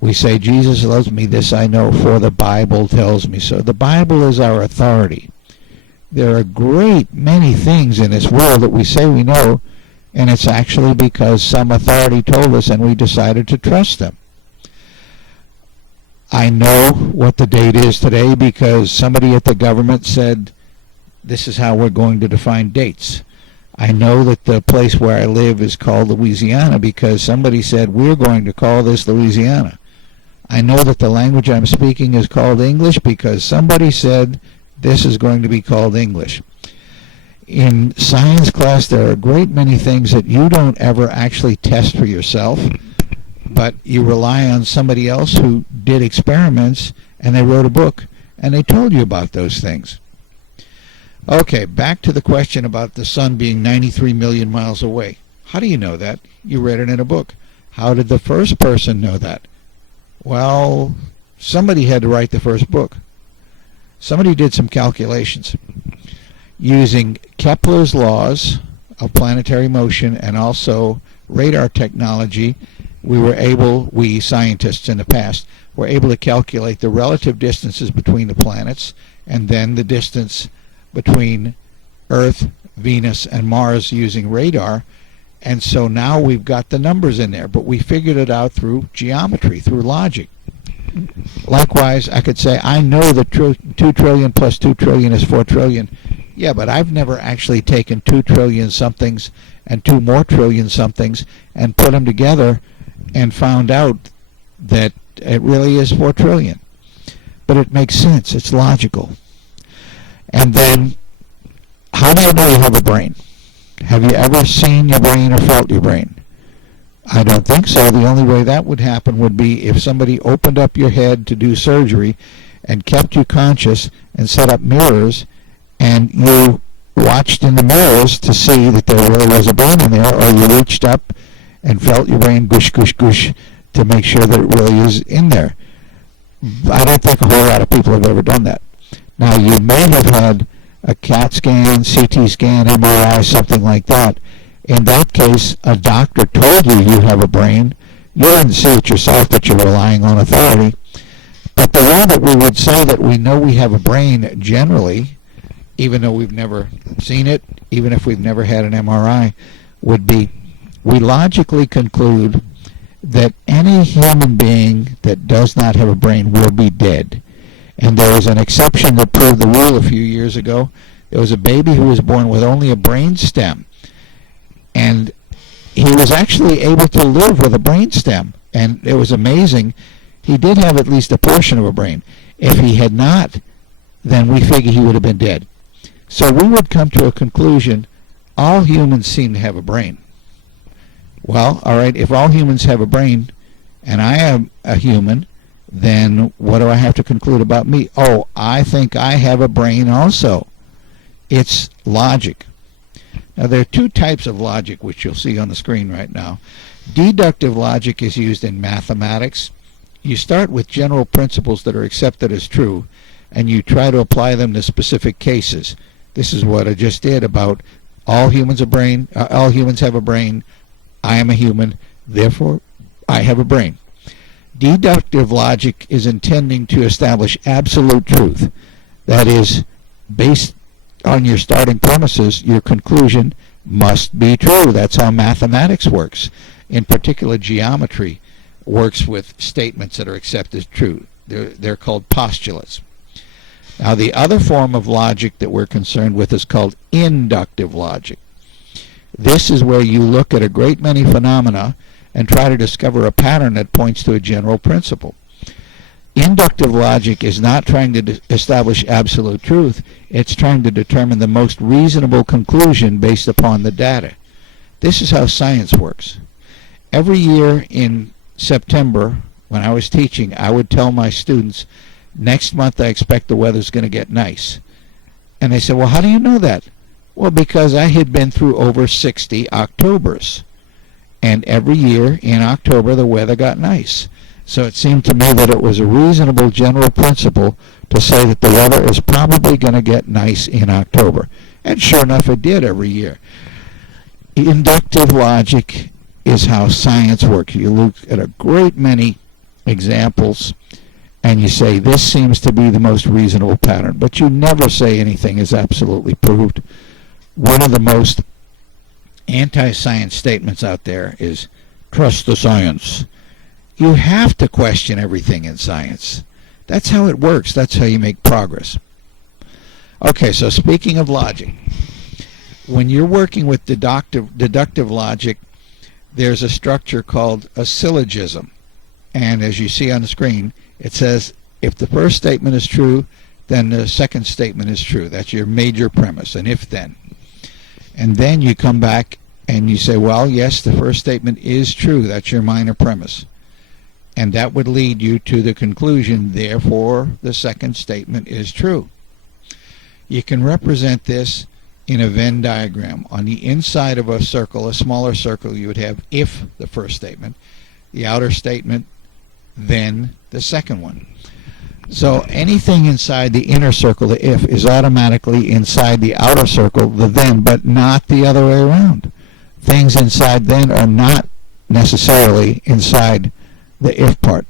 We say, Jesus loves me, this I know, for the Bible tells me so. The Bible is our authority. There are a great many things in this world that we say we know, and it's actually because some authority told us and we decided to trust them. I know what the date is today because somebody at the government said, this is how we're going to define dates. I know that the place where I live is called Louisiana because somebody said, we're going to call this Louisiana. I know that the language I'm speaking is called English because somebody said, this is going to be called English. In science class, there are a great many things that you don't ever actually test for yourself, but you rely on somebody else who did experiments and they wrote a book and they told you about those things. Okay, back to the question about the sun being 93 million miles away. How do you know that? You read it in a book. How did the first person know that? Well, somebody had to write the first book. Somebody did some calculations. Using Kepler's laws of planetary motion and also radar technology, we scientists in the past, were able to calculate the relative distances between the planets and then the distance between Earth, Venus, and Mars using radar. And so now we've got the numbers in there, but we figured it out through geometry, through logic. Likewise, I could say, I know that 2 trillion plus 2 trillion is 4 trillion. Yeah, but I've never actually taken 2 trillion somethings and 2 more trillion somethings and put them together and found out that it really is 4 trillion. But it makes sense. It's logical. And then, how do you know you have a brain? Have you ever seen your brain or felt your brain? I don't think so. The only way that would happen would be if somebody opened up your head to do surgery and kept you conscious and set up mirrors and you watched in the mirrors to see that there really was a brain in there, or you reached up and felt your brain gush, gush, gush to make sure that it really is in there. I don't think a whole lot of people have ever done that. Now, you may have had a CAT scan, CT scan, MRI, something like that. In that case, a doctor told you you have a brain. You didn't see it yourself, but you're relying on authority. But the way that we would say that we know we have a brain generally, even though we've never seen it, even if we've never had an MRI, would be we logically conclude that any human being that does not have a brain will be dead. And there was an exception that proved the rule a few years ago. There was a baby who was born with only a brain stem. And he was actually able to live with a brain stem. And it was amazing. He did have at least a portion of a brain. If he had not, then we figure he would have been dead. So we would come to a conclusion, all humans seem to have a brain. Well, all right, if all humans have a brain, and I am a human, then what do I have to conclude about me? Oh, I think I have a brain also. It's logic. Now, there are 2 types of logic, which you'll see on the screen right now. Deductive logic is used in mathematics. You start with general principles that are accepted as true, and you try to apply them to specific cases. This is what I just did about all humans have a brain. I am a human, therefore I have a brain. Deductive logic is intending to establish absolute truth. That is, based on your starting premises, your conclusion must be true. That's how mathematics works. In particular, geometry works with statements that are accepted as true. They're called postulates. Now, the other form of logic that we're concerned with is called inductive logic. This is where you look at a great many phenomena and try to discover a pattern that points to a general principle. Inductive logic is not trying to establish absolute truth. It's trying to determine the most reasonable conclusion based upon the data. This is how science works. Every year in September, when I was teaching, I would tell my students, next month I expect the weather's going to get nice. And they said, well, how do you know that? Well, because I had been through over 60 Octobers. And every year in October, the weather got nice. So it seemed to me that it was a reasonable general principle to say that the weather is probably going to get nice in October. And sure enough, it did every year. Inductive logic is how science works. You look at a great many examples and you say, this seems to be the most reasonable pattern. But you never say anything is absolutely proved. One of the most anti-science statements out there is, trust the science. You have to question everything in science. That's how it works. That's how you make progress. Okay, so speaking of logic, when you're working with deductive logic, there's a structure called a syllogism. And as you see on the screen, it says if the first statement is true, then the second statement is true. That's your major premise, an if-then. And then you come back and you say, well, yes, the first statement is true. That's your minor premise. And that would lead you to the conclusion, therefore, the second statement is true. You can represent this in a Venn diagram. On the inside of a circle, a smaller circle, you would have if the first statement, the outer statement, then the second one. So anything inside the inner circle, the if, is automatically inside the outer circle, the then, but not the other way around. Things inside then are not necessarily inside the if part.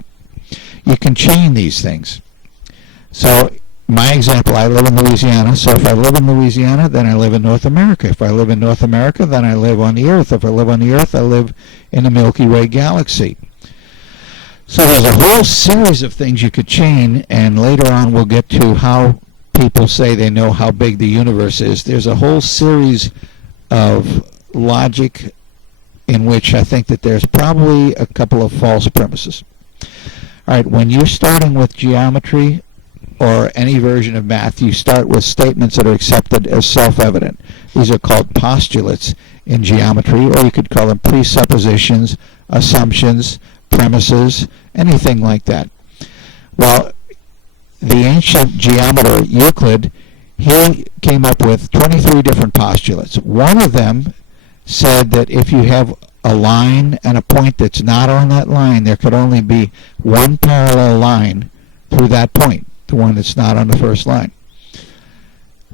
You can chain these things. So my example, I live in Louisiana, so if I live in Louisiana, then I live in North America. If I live in North America, then I live on the Earth. If I live on the Earth, I live in the Milky Way galaxy. So there's a whole series of things you could chain, and later on we'll get to how people say they know how big the universe is. There's a whole series of logic in which I think that there's probably a couple of false premises. All right, when you're starting with geometry or any version of math, you start with statements that are accepted as self-evident. These are called postulates in geometry, or you could call them presuppositions, assumptions, premises, anything like that. Well, the ancient geometer Euclid, he came up with 23 different postulates. One of them said that if you have a line and a point that's not on that line, there could only be one parallel line through that point, the one that's not on the first line.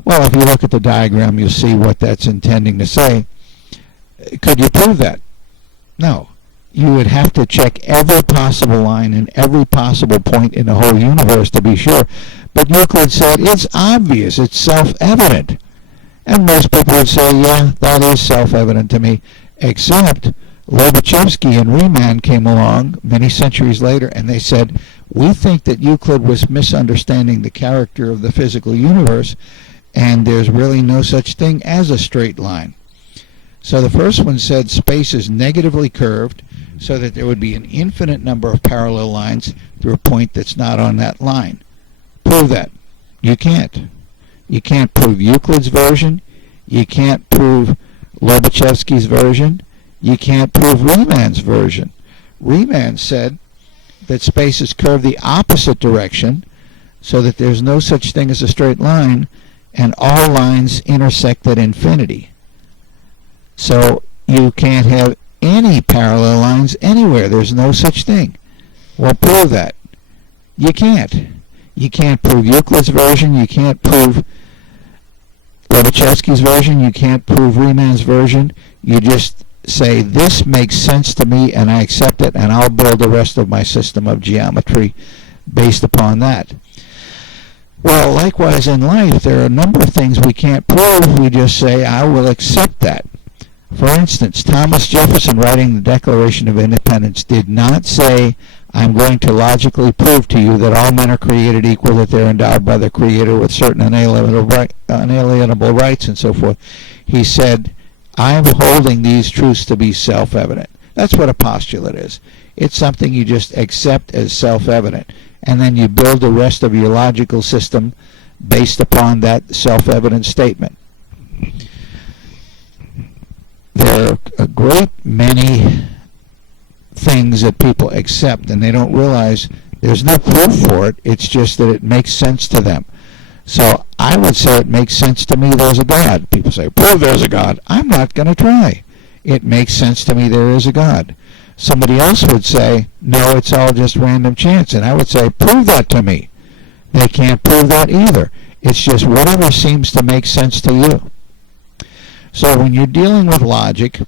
Well, if you look at the diagram, you'll see what that's intending to say. Could you prove that? No. You would have to check every possible line and every possible point in the whole universe to be sure. But Euclid said, it's obvious, it's self-evident. And most people would say, yeah, that is self-evident to me, except Lobachevsky and Riemann came along many centuries later, and they said, we think that Euclid was misunderstanding the character of the physical universe, and there's really no such thing as a straight line. So the first one said space is negatively curved, so that there would be an infinite number of parallel lines through a point that's not on that line. Prove that. You can't. You can't prove Euclid's version. You can't prove Lobachevsky's version. You can't prove Riemann's version. Riemann said that space is curved the opposite direction, so that there's no such thing as a straight line, and all lines intersect at infinity. So you can't have any parallel lines anywhere. There's no such thing. Well, prove that. You can't. You can't prove Euclid's version. You can't prove Lobachevsky's version. You can't prove Riemann's version. You just say, this makes sense to me, and I accept it, and I'll build the rest of my system of geometry based upon that. Well, likewise in life, there are a number of things we can't prove. We just say, I will accept that. For instance, Thomas Jefferson, writing the Declaration of Independence, did not say, I'm going to logically prove to you that all men are created equal, that they're endowed by the Creator with certain unalienable rights, and so forth. He said, I am holding these truths to be self-evident. That's what a postulate is. It's something you just accept as self-evident, and then you build the rest of your logical system based upon that self-evident statement. There are a great many things that people accept, and they don't realize there's no proof for it. It's just that it makes sense to them. So I would say it makes sense to me there's a God. People say, prove there's a God. I'm not going to try. It makes sense to me there is a God. Somebody else would say, no, it's all just random chance. And I would say, prove that to me. They can't prove that either. It's just whatever seems to make sense to you. So when you're dealing with logic,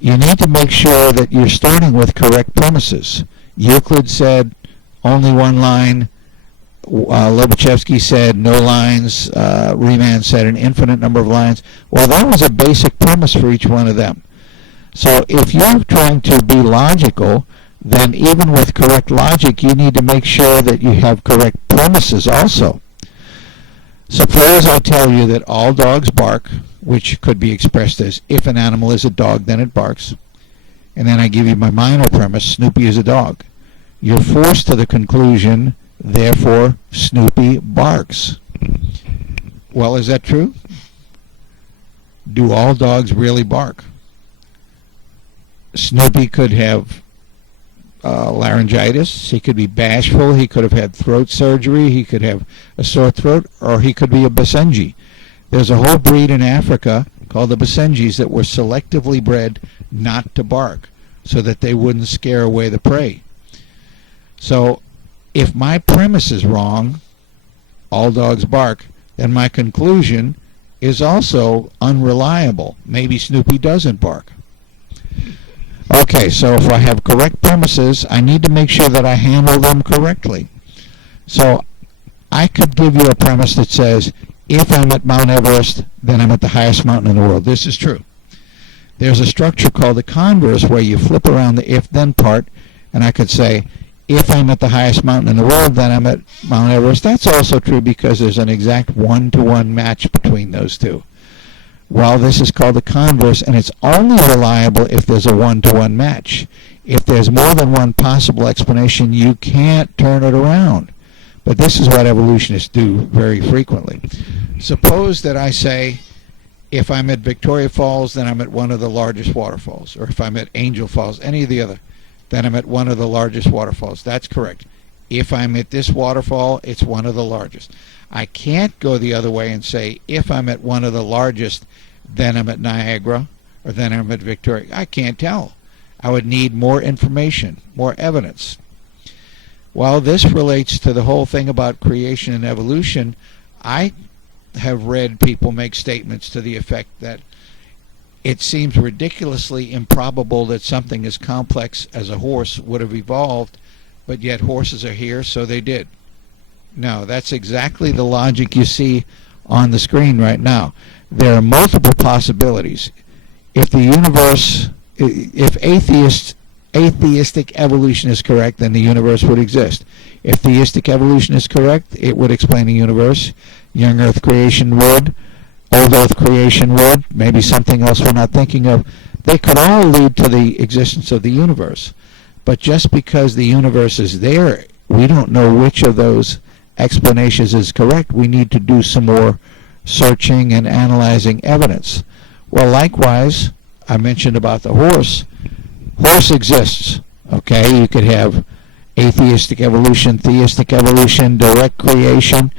you need to make sure that you're starting with correct premises. Euclid said only one line. Lobachevsky said no lines. Riemann said an infinite number of lines. Well, that was a basic premise for each one of them. So if you're trying to be logical, then even with correct logic, you need to make sure that you have correct premises also. Suppose I tell you that all dogs bark, which could be expressed as if an animal is a dog, then it barks. And then I give you my minor premise, Snoopy is a dog. You're forced to the conclusion, therefore, Snoopy barks. Well, is that true? Do all dogs really bark? Snoopy could have laryngitis, he could be bashful, he could have had throat surgery, he could have a sore throat, or he could be a Basenji. There's a whole breed in Africa called the Basenjis that were selectively bred not to bark so that they wouldn't scare away the prey. So if my premise is wrong, all dogs bark, then my conclusion is also unreliable. Maybe Snoopy doesn't bark. Okay, so if I have correct premises, I need to make sure that I handle them correctly. So I could give you a premise that says, if I'm at Mount Everest, then I'm at the highest mountain in the world. This is true. There's a structure called the converse where you flip around the if-then part, and I could say, if I'm at the highest mountain in the world, then I'm at Mount Everest. That's also true because there's an exact one-to-one match between those two. Well, this is called the converse, and it's only reliable if there's a one-to-one match. If there's more than one possible explanation, you can't turn it around. But this is what evolutionists do very frequently. Suppose that I say, if I'm at Victoria Falls, then I'm at one of the largest waterfalls. Or if I'm at Angel Falls, any of the other, then I'm at one of the largest waterfalls. That's correct. If I'm at this waterfall, it's one of the largest. I can't go the other way and say, if I'm at one of the largest, then I'm at Niagara, or then I'm at Victoria. I can't tell. I would need more information, more evidence. While this relates to the whole thing about creation and evolution, I have read people make statements to the effect that it seems ridiculously improbable that something as complex as a horse would have evolved, but yet horses are here, so they did. No, that's exactly the logic you see on the screen right now. There are multiple possibilities. If the universe, if atheistic evolution is correct, then the universe would exist. If theistic evolution is correct, it would explain the universe. Young Earth creation would. Old Earth creation would. Maybe something else we're not thinking of. They could all lead to the existence of the universe. But just because the universe is there, we don't know which of those explanations is correct. We need to do some more searching and analyzing evidence. Well, likewise, I mentioned about the horse. Horse exists. Okay, you could have atheistic evolution, theistic evolution, direct creation.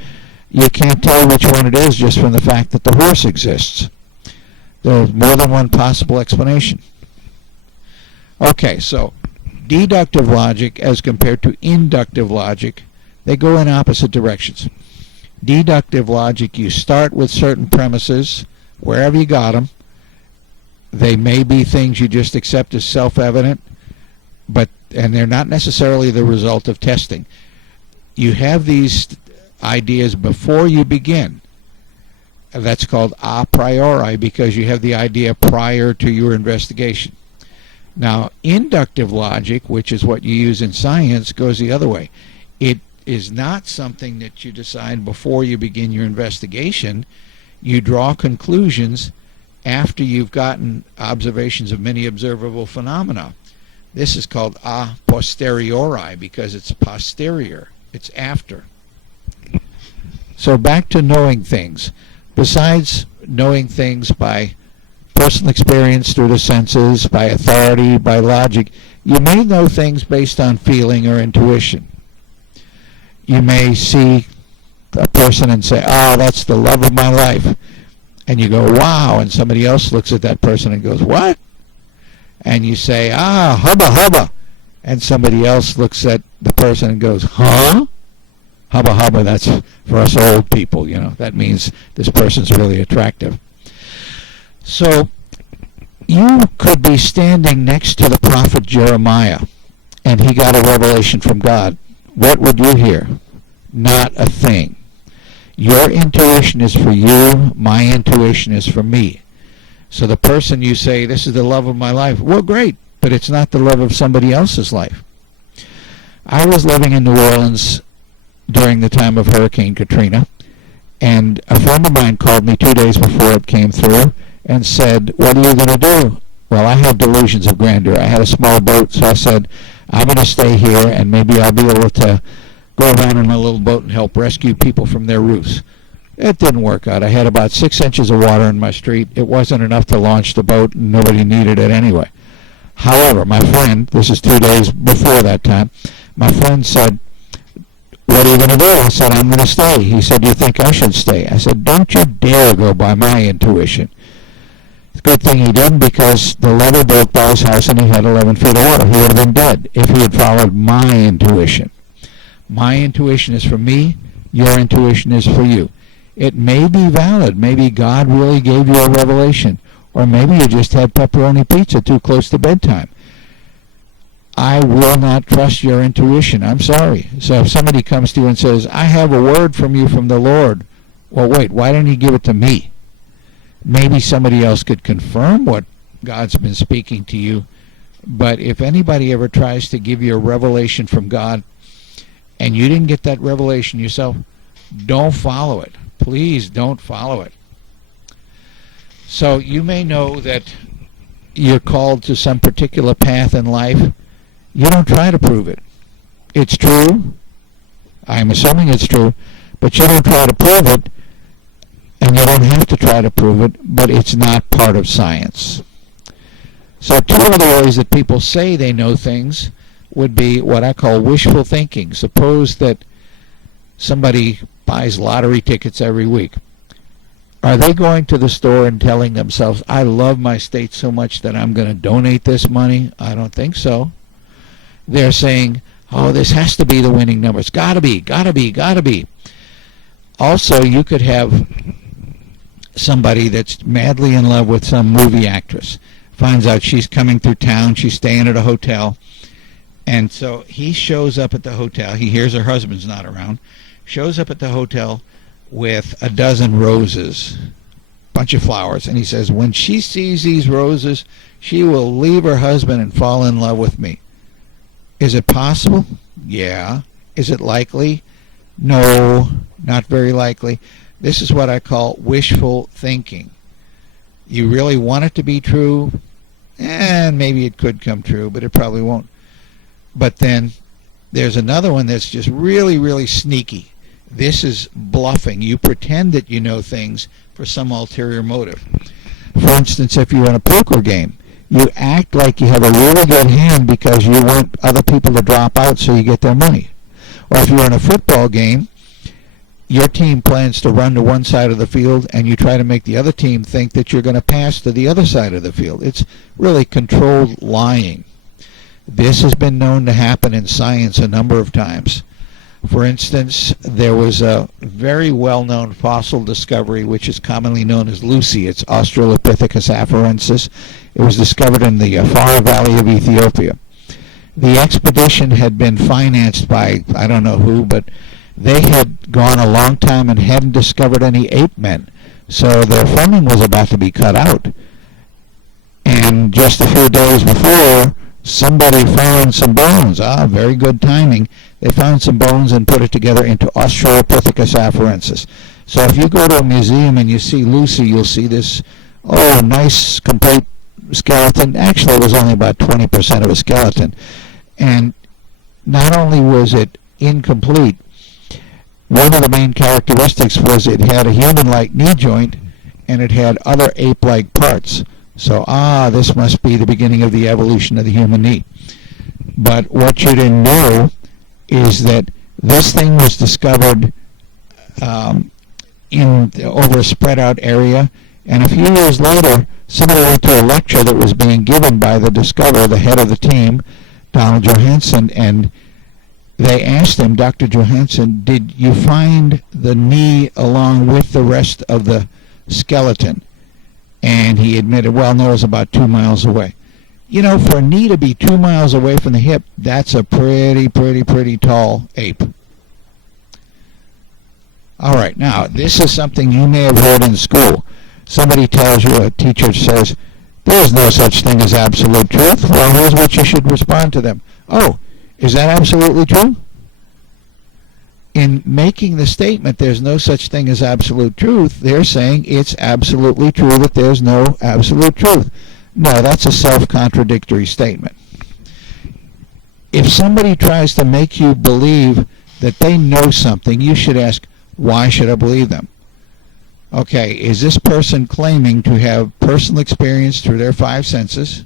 You can't tell which one it is just from the fact that the horse exists. There's more than one possible explanation. Okay, so deductive logic as compared to inductive logic, they go in opposite directions. Deductive logic, you start with certain premises, wherever you got them. They may be things you just accept as self-evident, and they're not necessarily the result of testing. You have these ideas before you begin. That's called a priori, because you have the idea prior to your investigation. Now, inductive logic, which is what you use in science, goes the other way. It is not something that you decide before you begin your investigation. You draw conclusions after you've gotten observations of many observable phenomena. This is called a posteriori because it's posterior. It's after. So back to knowing things. Besides knowing things by personal experience through the senses, by authority, by logic, you may know things based on feeling or intuition. You may see a person and say, oh, that's the love of my life. And you go, wow, and somebody else looks at that person and goes, what? And you say, hubba hubba. And somebody else looks at the person and goes, huh? Hubba hubba, that's for us old people, you know. That means this person's really attractive. So you could be standing next to the prophet Jeremiah, and he got a revelation from God. What would you hear? Not a thing. Your intuition is for you, my intuition is for me. So the person you say, this is the love of my life, well, great, but it's not the love of somebody else's life. I was living in New Orleans during the time of Hurricane Katrina, and a friend of mine called me 2 days before it came through and said, what are you going to do? Well, I have delusions of grandeur. I had a small boat, so I said, I'm going to stay here, and maybe I'll be able to go around in my little boat and help rescue people from their roofs. It didn't work out. I had about 6 inches of water in my street. It wasn't enough to launch the boat, and nobody needed it anyway. However, my friend, this is 2 days before that time, my friend said, what are you going to do? I said, I'm going to stay. He said, do you think I should stay? I said, don't you dare go by my intuition. It's a good thing he didn't, because the levee broke by his house and he had 11 feet of water. He would have been dead if he had followed my intuition. My intuition is for me. Your intuition is for you. It may be valid. Maybe God really gave you a revelation. Or maybe you just had pepperoni pizza too close to bedtime. I will not trust your intuition. I'm sorry. So if somebody comes to you and says, I have a word from you from the Lord. Well, wait, why didn't he give it to me? Maybe somebody else could confirm what God's been speaking to you. But if anybody ever tries to give you a revelation from God and you didn't get that revelation yourself, don't follow it. Please don't follow it. So you may know that you're called to some particular path in life. You don't try to prove it. It's true. I'm assuming it's true. But you don't try to prove it. And you don't have to try to prove it. But it's not part of science. So two other ways that people say they know things would be what I call wishful thinking. Suppose that somebody buys lottery tickets every week. Are they going to the store and telling themselves, I love my state so much that I'm going to donate this money? I don't think so. They're saying, oh, this has to be the winning number. It's got to be, got to be, got to be. Also, you could have somebody that's madly in love with some movie actress. Finds out she's coming through town. She's staying at a hotel. And so he shows up at the hotel. He hears her husband's not around. Shows up at the hotel with a dozen roses, bunch of flowers, and he says, when she sees these roses, she will leave her husband and fall in love with me. Is it possible? Yeah. Is it likely? No, not very likely. This is what I call wishful thinking. You really want it to be true, and maybe it could come true, but it probably won't. But then there's another one that's just really, really sneaky. This is bluffing. You pretend that you know things for some ulterior motive. For instance, if you're in a poker game, you act like you have a really good hand because you want other people to drop out so you get their money. Or if you're in a football game, your team plans to run to one side of the field and you try to make the other team think that you're going to pass to the other side of the field. It's really controlled lying. This has been known to happen in science a number of times. For instance, there was a very well-known fossil discovery which is commonly known as Lucy. It's Australopithecus afarensis. It was discovered in the Afar Valley of Ethiopia. The expedition had been financed by, I don't know who, but they had gone a long time and hadn't discovered any ape men. So their funding was about to be cut out. And just a few days before, somebody found some bones. Very good timing. They found some bones and put it together into Australopithecus afarensis. So if you go to a museum and you see Lucy, you'll see this oh, nice, complete skeleton. Actually, it was only about 20% of a skeleton. And not only was it incomplete, one of the main characteristics was it had a human-like knee joint and it had other ape-like parts. So, this must be the beginning of the evolution of the human knee. But what you didn't know is that this thing was discovered over a spread-out area, and a few years later, somebody went to a lecture that was being given by the discoverer, the head of the team, Donald Johansen, and they asked him, Dr. Johansen, did you find the knee along with the rest of the skeleton? And he admitted, well, no, it was about 2 miles away. You know, for a knee to be 2 miles away from the hip, that's a pretty tall ape. All right, now, this is something you may have heard in school. Somebody tells you, a teacher says, there's no such thing as absolute truth. Well, here's what you should respond to them. Oh, is that absolutely true? In making the statement, there's no such thing as absolute truth, they're saying it's absolutely true that there's no absolute truth. No, that's a self-contradictory statement. If somebody tries to make you believe that they know something, you should ask, why should I believe them? Okay, is this person claiming to have personal experience through their 5 senses?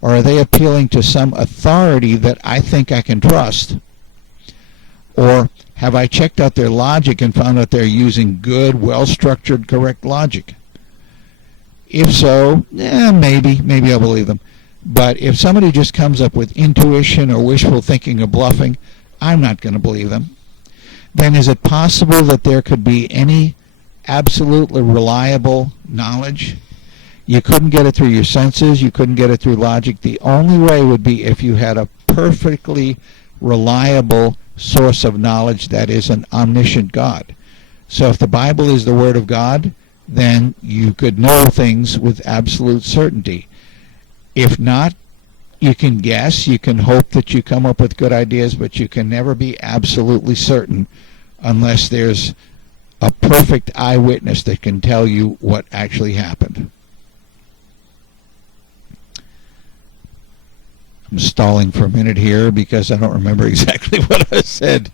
Or are they appealing to some authority that I think I can trust? Or have I checked out their logic and found out they're using good, well-structured, correct logic? If so, maybe I'll believe them. But if somebody just comes up with intuition or wishful thinking or bluffing, I'm not going to believe them. Then is it possible that there could be any absolutely reliable knowledge? You couldn't get it through your senses. You couldn't get it through logic. The only way would be if you had a perfectly reliable source of knowledge that is an omniscient God. So if the Bible is the Word of God, then you could know things with absolute certainty. If not, you can guess, you can hope that you come up with good ideas, but you can never be absolutely certain unless there's a perfect eyewitness that can tell you what actually happened. I'm stalling for a minute here because I don't remember exactly what I said.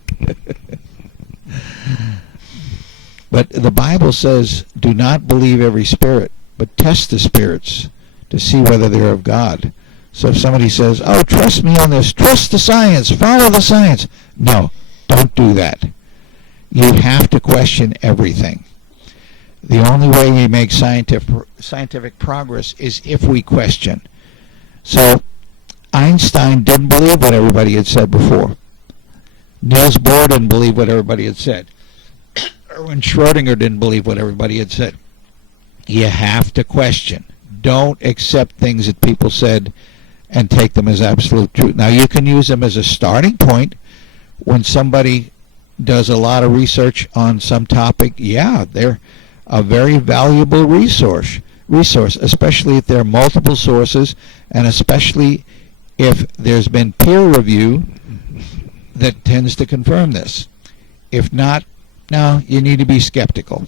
But the Bible says, do not believe every spirit, but test the spirits to see whether they're of God. So if somebody says, oh, trust me on this, trust the science, follow the science. No, don't do that. You have to question everything. The only way we make scientific progress is if we question. So Einstein didn't believe what everybody had said before. Niels Bohr didn't believe what everybody had said. Erwin Schrödinger didn't believe what everybody had said. You have to question. Don't accept things that people said and take them as absolute truth. Now, you can use them as a starting point when somebody does a lot of research on some topic. Yeah, they're a very valuable resource, especially if there are multiple sources and especially if there's been peer review that tends to confirm this. If not, no, you need to be skeptical.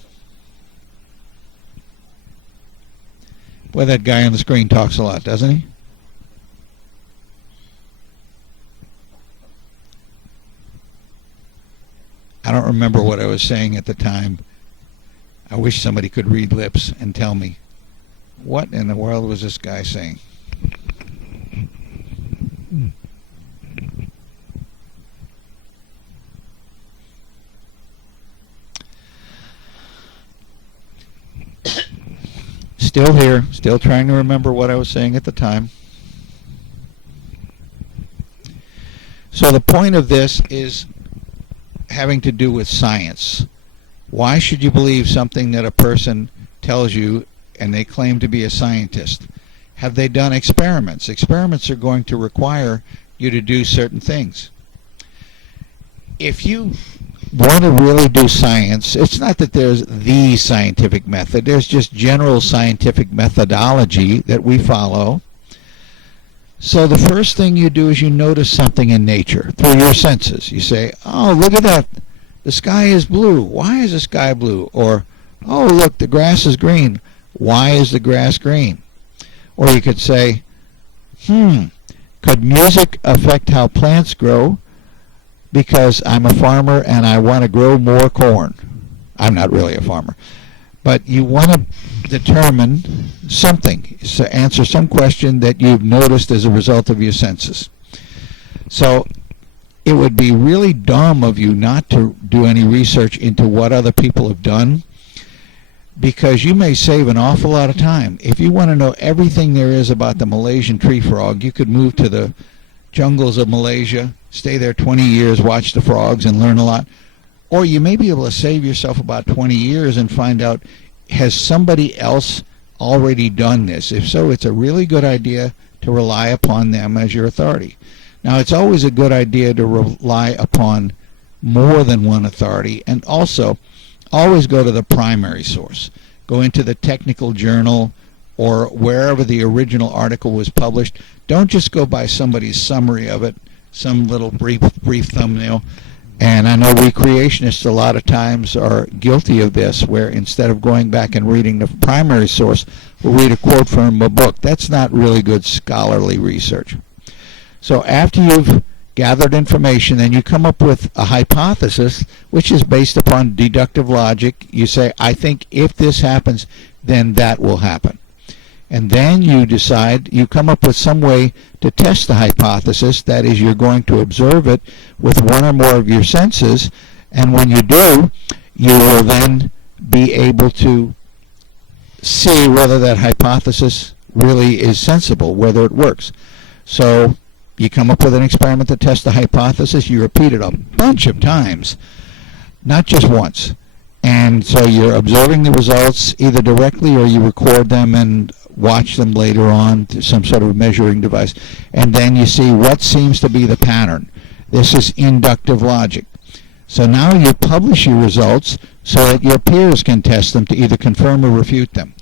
Boy, that guy on the screen talks a lot, doesn't he? I don't remember what I was saying at the time. I wish somebody could read lips and tell me, what in the world was this guy saying? Still here, still trying to remember what I was saying at the time. So the point of this is having to do with science. Why should you believe something that a person tells you and they claim to be a scientist? Have they done experiments? Experiments are going to require you to do certain things. If you want to really do science, it's not that there's the scientific method. There's just general scientific methodology that we follow. So the first thing you do is you notice something in nature through your senses. You say, oh, look at that. The sky is blue. Why is the sky blue? Or, oh, look, the grass is green. Why is the grass green? Or you could say, could music affect how plants grow? Because I'm a farmer and I want to grow more corn. I'm not really a farmer. But you want to determine something, so answer some question that you've noticed as a result of your senses. So it would be really dumb of you not to do any research into what other people have done, because you may save an awful lot of time. If you want to know everything there is about the Malaysian tree frog, you could move to the jungles of Malaysia, stay there 20 years, watch the frogs, and learn a lot. Or you may be able to save yourself about 20 years and find out, has somebody else already done this? If so, it's a really good idea to rely upon them as your authority. Now, it's always a good idea to rely upon more than one authority, and also always go to the primary source. Go into the technical journal or wherever the original article was published. Don't just go by somebody's summary of it, some little brief thumbnail. And I know we creationists a lot of times are guilty of this, where instead of going back and reading the primary source, we'll read a quote from a book. That's not really good scholarly research. So after you've gathered information, then you come up with a hypothesis, which is based upon deductive logic. You say, I think if this happens, then that will happen. And then you decide, you come up with some way to test the hypothesis. That is, you're going to observe it with one or more of your senses, and when you do, you will then be able to see whether that hypothesis really is sensible, whether it works. So you come up with an experiment to test the hypothesis. You repeat it a bunch of times, not just once. And so you're observing the results either directly, or you record them and watch them later on to some sort of measuring device. And then you see what seems to be the pattern. This is inductive logic. So now you publish your results so that your peers can test them to either confirm or refute them.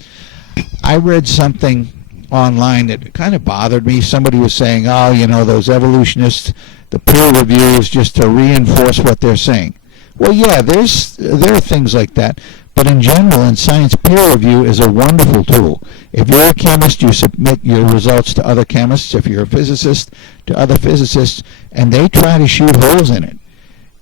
I read something online that kind of bothered me. Somebody was saying, oh, you know, those evolutionists, the peer review is just to reinforce what they're saying. Well, yeah, there are things like that, but in general, in science, peer review is a wonderful tool. If you're a chemist, you submit your results to other chemists. If you're a physicist, to other physicists, and they try to shoot holes in it.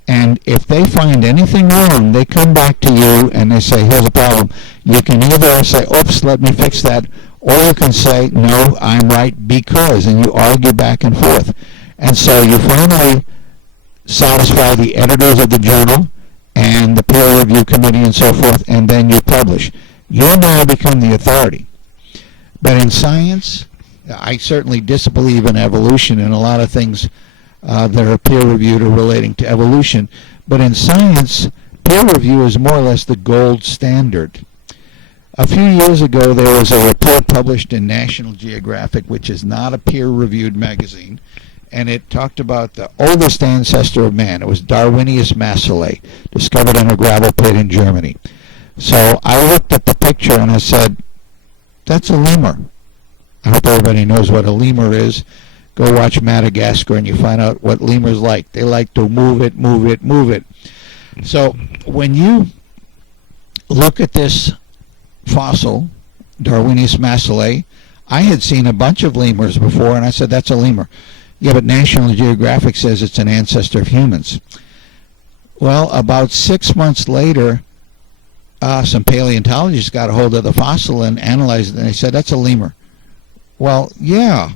And if they find anything wrong, they come back to you and they say, here's a problem. You can either say, oops, let me fix that, or you can say, no, I'm right because, and you argue back and forth. And so you finally satisfy the editors of the journal and the peer review committee and so forth, and then you publish. You now become the authority. But in science, I certainly disbelieve in evolution and a lot of things that are peer-reviewed are relating to evolution. But in science, peer review is more or less the gold standard. A few years ago, there was a report published in National Geographic, which is not a peer-reviewed magazine, and it talked about the oldest ancestor of man. It was Darwinius massillae, discovered in a gravel pit in Germany. So I looked at the picture and I said, that's a lemur. I hope everybody knows what a lemur is. Go watch Madagascar and you find out what lemurs like. They like to move it, move it, move it. So when you look at this fossil, Darwinius massillae, I had seen a bunch of lemurs before and I said, that's a lemur. Yeah, but National Geographic says it's an ancestor of humans. Well, about 6 months later, some paleontologists got a hold of the fossil and analyzed it, and they said, that's a lemur. Well, yeah,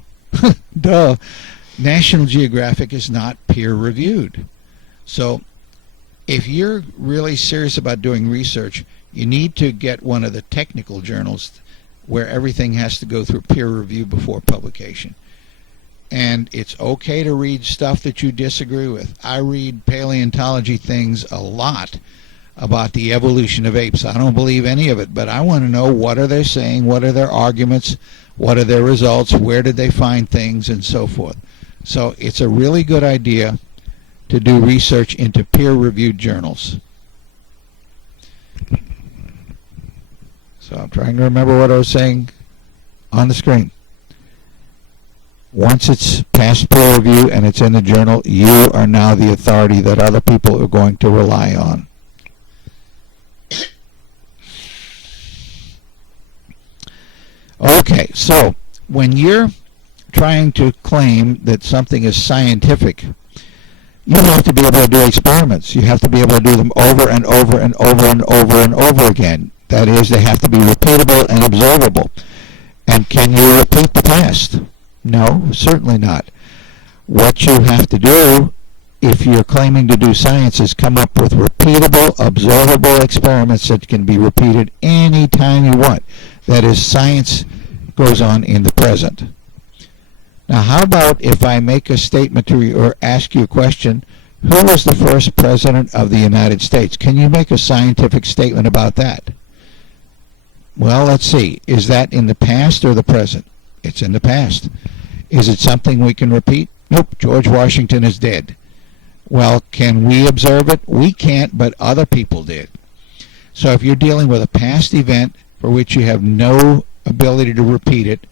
duh. National Geographic is not peer-reviewed. So if you're really serious about doing research, you need to get one of the technical journals where everything has to go through peer review before publication. And it's okay to read stuff that you disagree with. I read paleontology things a lot about the evolution of apes. I don't believe any of it, but I want to know, what are they saying, what are their arguments, what are their results, where did they find things, and so forth. So it's a really good idea to do research into peer-reviewed journals. So I'm trying to remember what I was saying on the screen. Once it's past peer review and it's in the journal, you are now the authority that other people are going to rely on. Okay, so when you're trying to claim that something is scientific, you have to be able to do experiments. You have to be able to do them over and over and over and over and over again. That is, they have to be repeatable and observable. And can you repeat the past? No, certainly not. What you have to do, if you're claiming to do science, is come up with repeatable, observable experiments that can be repeated any time you want. That is, science goes on in the present. Now, how about if I make a statement to you or ask you a question, who was the first president of the United States? Can you make a scientific statement about that? Well, let's see. Is that in the past or the present? It's in the past. Is it something we can repeat? Nope. George Washington is dead. Well, can we observe it? We can't, but other people did. So if you're dealing with a past event for which you have no ability to repeat it,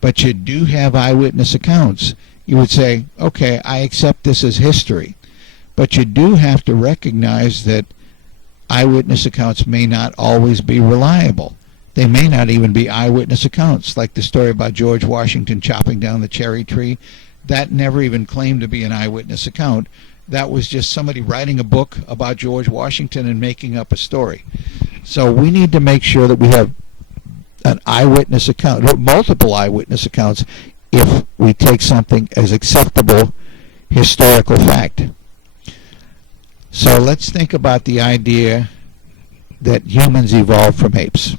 but you do have eyewitness accounts, you would say, okay, I accept this as history. But you do have to recognize that eyewitness accounts may not always be reliable. They may not even be eyewitness accounts, like the story about George Washington chopping down the cherry tree. That never even claimed to be an eyewitness account. That was just somebody writing a book about George Washington and making up a story. So we need to make sure that we have an eyewitness account, multiple eyewitness accounts, if we take something as acceptable historical fact. So let's think about the idea that humans evolved from apes.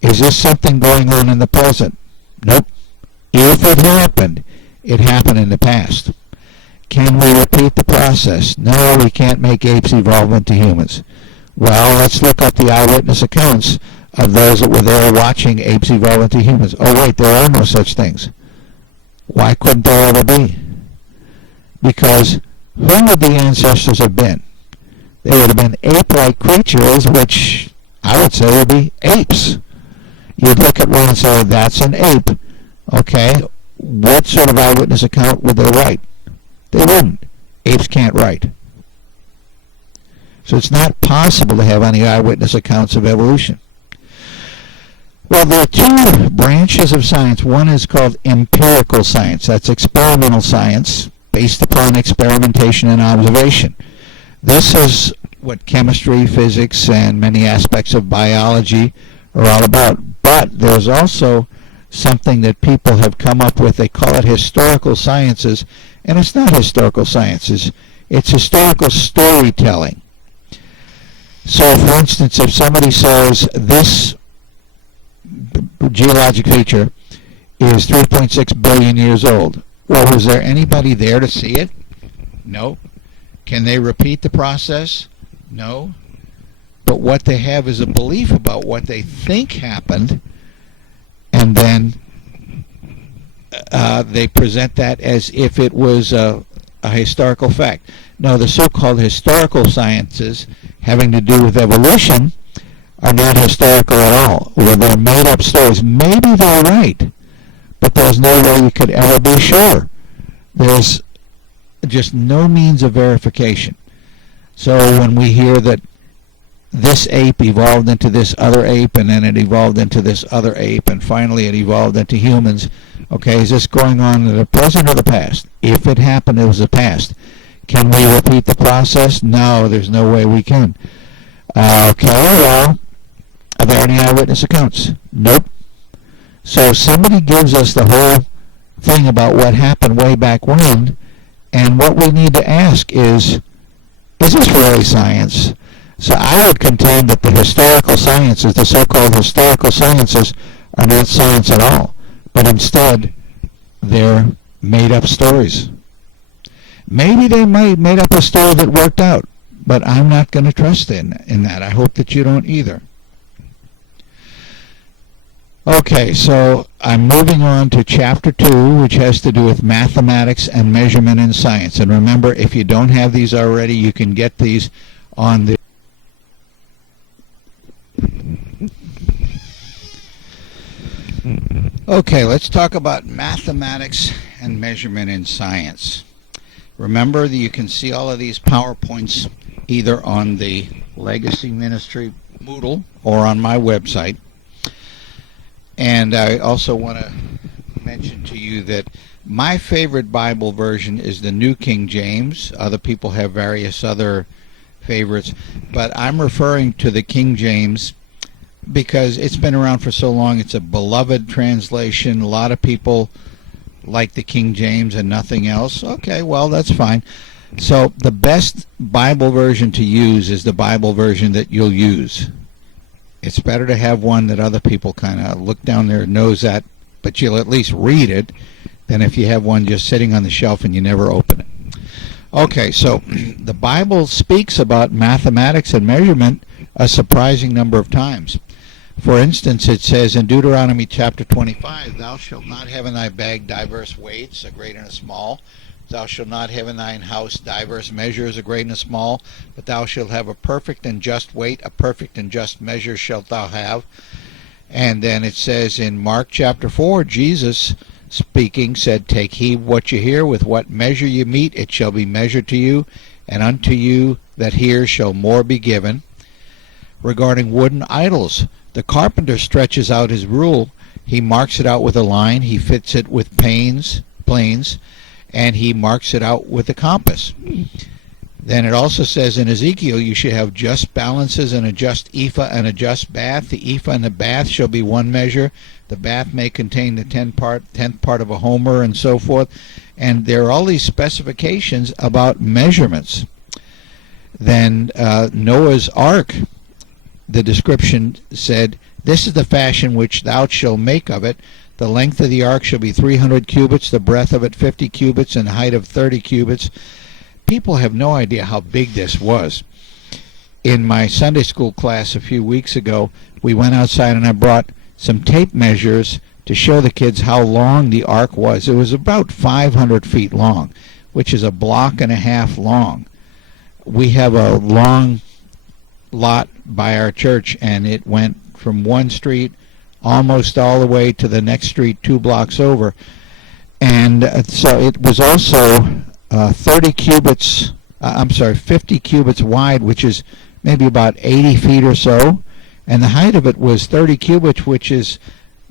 Is this something going on in the present? Nope. If it happened in the past. Can we repeat the process? No, we can't make apes evolve into humans. Well, let's look up the eyewitness accounts of those that were there watching apes evolve into humans. Oh wait, there are no such things. Why couldn't there ever be? Because who would the ancestors have been? They would have been ape-like creatures, which I would say would be apes. You'd look at one and say, that's an ape. Okay, what sort of eyewitness account would they write? They wouldn't. Apes can't write. So it's not possible to have any eyewitness accounts of evolution. Well, there are two branches of science. One is called empirical science. That's experimental science based upon experimentation and observation. This is what chemistry, physics, and many aspects of biology are all about. But there's also something that people have come up with. They call it historical sciences, and it's not historical sciences. It's historical storytelling. So, for instance, if somebody says this geologic feature is 3.6 billion years old, well, was there anybody there to see it? No. Can they repeat the process? No. But what they have is a belief about what they think happened, and then they present that as if it was a historical fact. No, the so-called historical sciences having to do with evolution are not historical at all. Well, they're made-up stories. Maybe they're right, but there's no way you could ever be sure. There's just no means of verification. So when we hear that this ape evolved into this other ape, and then it evolved into this other ape, and finally it evolved into humans, okay, is this going on in the present or the past? If it happened, it was the past. Can we repeat the process? No, there's no way we can. Okay, well, are there any eyewitness accounts? Nope. So somebody gives us the whole thing about what happened way back when, and what we need to ask is this really science? So I would contend that the historical sciences, the so-called historical sciences, are not science at all, but instead they're made-up stories. Maybe they might made up a story that worked out, but I'm not going to trust in that. I hope that you don't either. Okay, so I'm moving on to Chapter 2, which has to do with mathematics and measurement in science. And remember, if you don't have these already, you can get these on the Okay, let's talk about mathematics and measurement in science. Remember that you can see all of these PowerPoints either on the Legacy Ministry Moodle or on my website. And I also want to mention to you that my favorite Bible version is the New King James. Other people have various other favorites, but I'm referring to the King James because it's been around for so long. It's a beloved translation. A lot of people like the King James and nothing else. Okay, well, that's fine. So the best Bible version to use is the Bible version that you'll use. It's better to have one that other people kind of look down their nose at, but you'll at least read it, than if you have one just sitting on the shelf and you never open it. Okay, so the Bible speaks about mathematics and measurement a surprising number of times. For instance, it says in Deuteronomy chapter 25, "Thou shalt not have in thy bag diverse weights, a great and a small. Thou shalt not have in thine house diverse measures, a great and a small, but thou shalt have a perfect and just weight, a perfect and just measure shalt thou have." And then it says in Mark chapter 4, Jesus speaking said, "Take heed what you hear, with what measure you meet, it shall be measured to you, and unto you that hear shall more be given." Regarding wooden idols, the carpenter stretches out his rule. He marks it out with a line, he fits it with planes, and he marks it out with a compass. Then it also says in Ezekiel, "You should have just balances and a just ephah and a just bath. The ephah and the bath shall be one measure. The bath may contain the tenth part of a homer," and so forth. And there are all these specifications about measurements. Then Noah's ark, the description said, "This is the fashion which thou shalt make of it. The length of the ark shall be 300 cubits, the breadth of it 50 cubits, and the height of 30 cubits. People have no idea how big this was. In my Sunday school class a few weeks ago, we went outside and I brought some tape measures to show the kids how long the ark was. It was about 500 feet long, which is a block and a half long. We have a long lot by our church, and it went from one street almost all the way to the next street 2 blocks over. And so it was also 50 cubits wide, which is maybe about 80 feet or so. And the height of it was 30 cubits, which is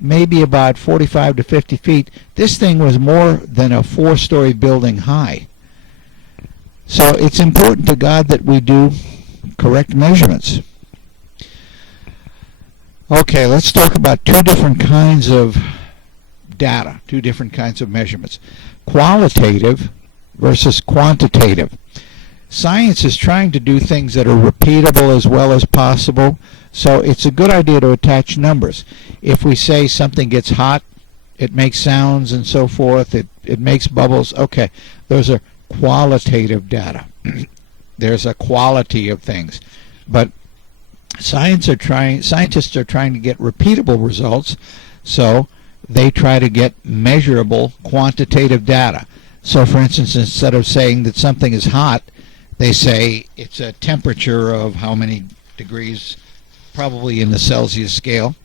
maybe about 45 to 50 feet. This thing was more than a 4-story building high. So it's important to God that we do correct measurements. Okay, let's talk about 2 different kinds of data, 2 different kinds of measurements. Qualitative versus quantitative. Science is trying to do things that are repeatable as well as possible, so it's a good idea to attach numbers. If we say something gets hot, it makes sounds and so forth, it makes bubbles, okay, those are qualitative data. There's a quality of things. But scientists are trying to get repeatable results, so they try to get measurable quantitative data. So for instance, instead of saying that something is hot, they say it's a temperature of how many degrees, probably in the Celsius scale.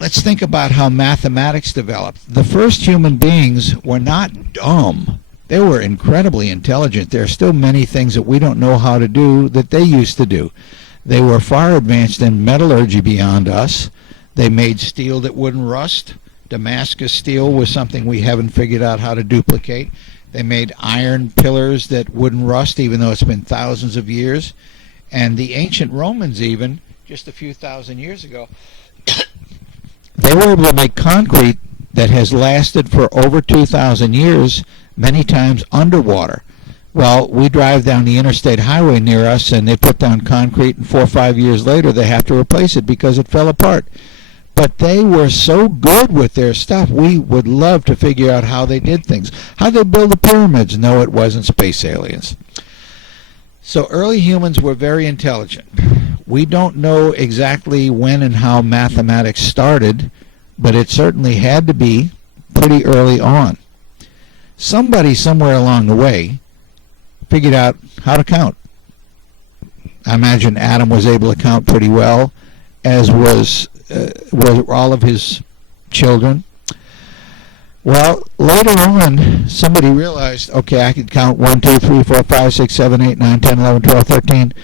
Let's think about how mathematics developed. The first human beings were not dumb. They were incredibly intelligent. There are still many things that we don't know how to do that they used to do. They were far advanced in metallurgy beyond us. They made steel that wouldn't rust. Damascus steel was something we haven't figured out how to duplicate. They made iron pillars that wouldn't rust, even though it's been thousands of years. And the ancient Romans, even just a few thousand years ago, they were able to make concrete that has lasted for over 2,000 years, many times underwater. Well, we drive down the interstate highway near us, and they put down concrete, and 4 or 5 years later they have to replace it because it fell apart. But they were so good with their stuff, we would love to figure out how they did things. How they build the pyramids? No, it wasn't space aliens. So early humans were very intelligent. We don't know exactly when and how mathematics started, but it certainly had to be pretty early on. Somebody somewhere along the way figured out how to count. I imagine Adam was able to count pretty well, as was all of his children. Well, later on, somebody realized, okay, I could count 1, 2, 3, 4, 5, 6, 7, 8, 9, 10, 11, 12, 13,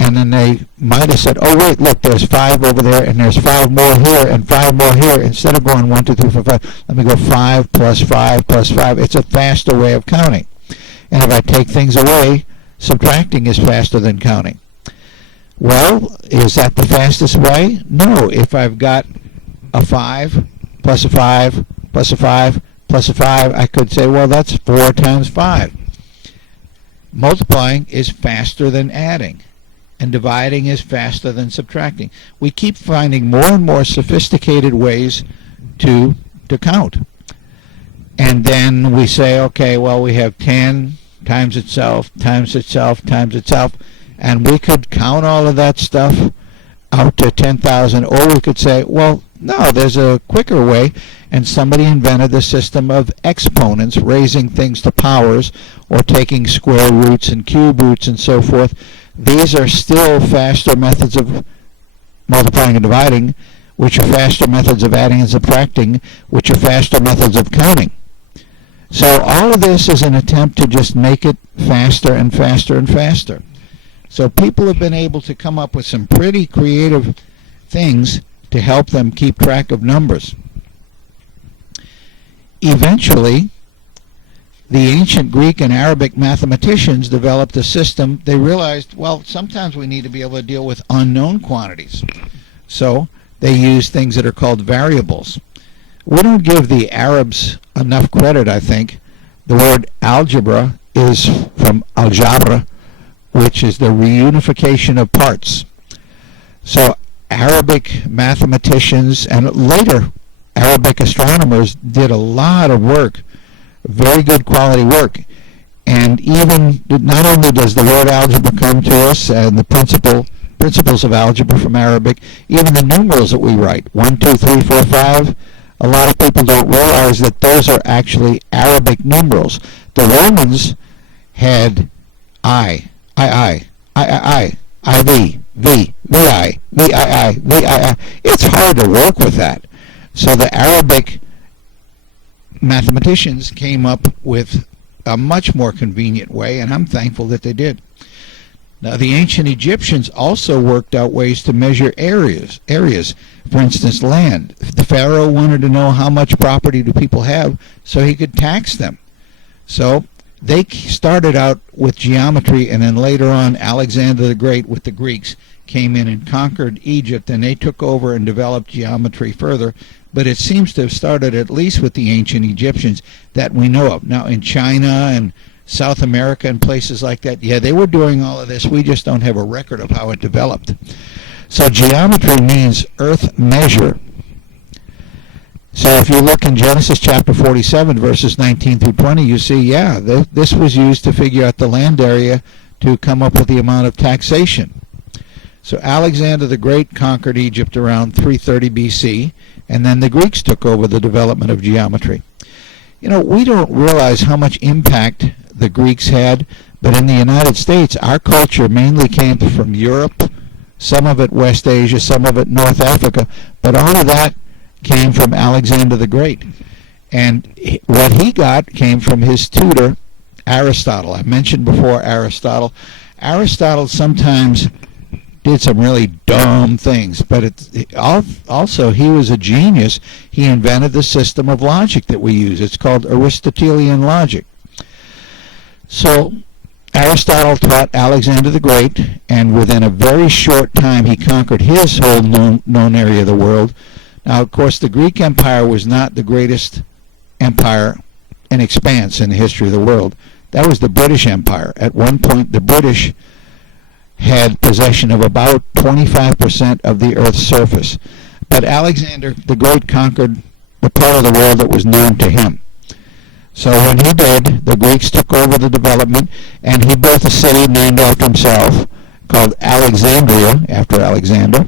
and then they might have said, oh wait, look, there's 5 over there, and there's 5 more here, and 5 more here. Instead of going 1, 2, 3, 4, 5, let me go 5 plus 5 plus 5. It's a faster way of counting. And if I take things away, subtracting is faster than counting. Well, is that the fastest way? No. If I've got a 5 plus a 5 plus a 5 plus a 5, I could say, well, that's 4 times 5. Multiplying is faster than adding, and dividing is faster than subtracting. We keep finding more and more sophisticated ways to count. And then we say, okay, well, we have 10 times itself, times itself, times itself, and we could count all of that stuff out to 10,000, or we could say, well, no, there's a quicker way, and somebody invented the system of exponents, raising things to powers, or taking square roots and cube roots and so forth. These are still faster methods of multiplying and dividing, which are faster methods of adding and subtracting, which are faster methods of counting. So all of this is an attempt to just make it faster and faster and faster. So people have been able to come up with some pretty creative things to help them keep track of numbers. Eventually, the ancient Greek and Arabic mathematicians developed a system. They realized, well, sometimes we need to be able to deal with unknown quantities. So they use things that are called variables. We don't give the Arabs enough credit, I think. The word algebra is from aljabra, which is the reunification of parts. So Arabic mathematicians and later Arabic astronomers did a lot of work, very good quality work. And even not only does the word algebra come to us and the principles of algebra from Arabic, even the numerals that we write, 1, 2, 3, 4, 5, a lot of people don't realize that those are actually Arabic numerals. The Romans had I, IV, V, VI, VII, VII. It's hard to work with that. So the Arabic mathematicians came up with a much more convenient way, and I'm thankful that they did. Now, the ancient Egyptians also worked out ways to measure areas. For instance, land. The pharaoh wanted to know how much property do people have so he could tax them. So they started out with geometry, and then later on Alexander the Great with the Greeks came in and conquered Egypt, and they took over and developed geometry further. But it seems to have started at least with the ancient Egyptians that we know of. Now in China and South America and places like that, yeah, they were doing all of this. We just don't have a record of how it developed. So geometry means earth measure. So if you look in Genesis chapter 47, verses 19 through 20, you see, yeah, this was used to figure out the land area to come up with the amount of taxation. So Alexander the Great conquered Egypt around 330 BC, and then the Greeks took over the development of geometry. You know, we don't realize how much impact the Greeks had, but in the United States, our culture mainly came from Europe, some of it West Asia, some of it North Africa, but all of that came from Alexander the Great. And what he got came from his tutor, Aristotle. I mentioned before Aristotle. Aristotle sometimes did some really dumb things, but also he was a genius. He invented the system of logic that we use. It's called Aristotelian logic. So Aristotle taught Alexander the Great, and within a very short time he conquered his whole known area of the world. Now, of course, the Greek Empire was not the greatest empire in expanse in the history of the world. That was the British Empire. At one point, the British had possession of about 25% of the Earth's surface. But Alexander the Great conquered the part of the world that was known to him. So when he did, the Greeks took over the development, and he built a city named after himself called Alexandria, after Alexander.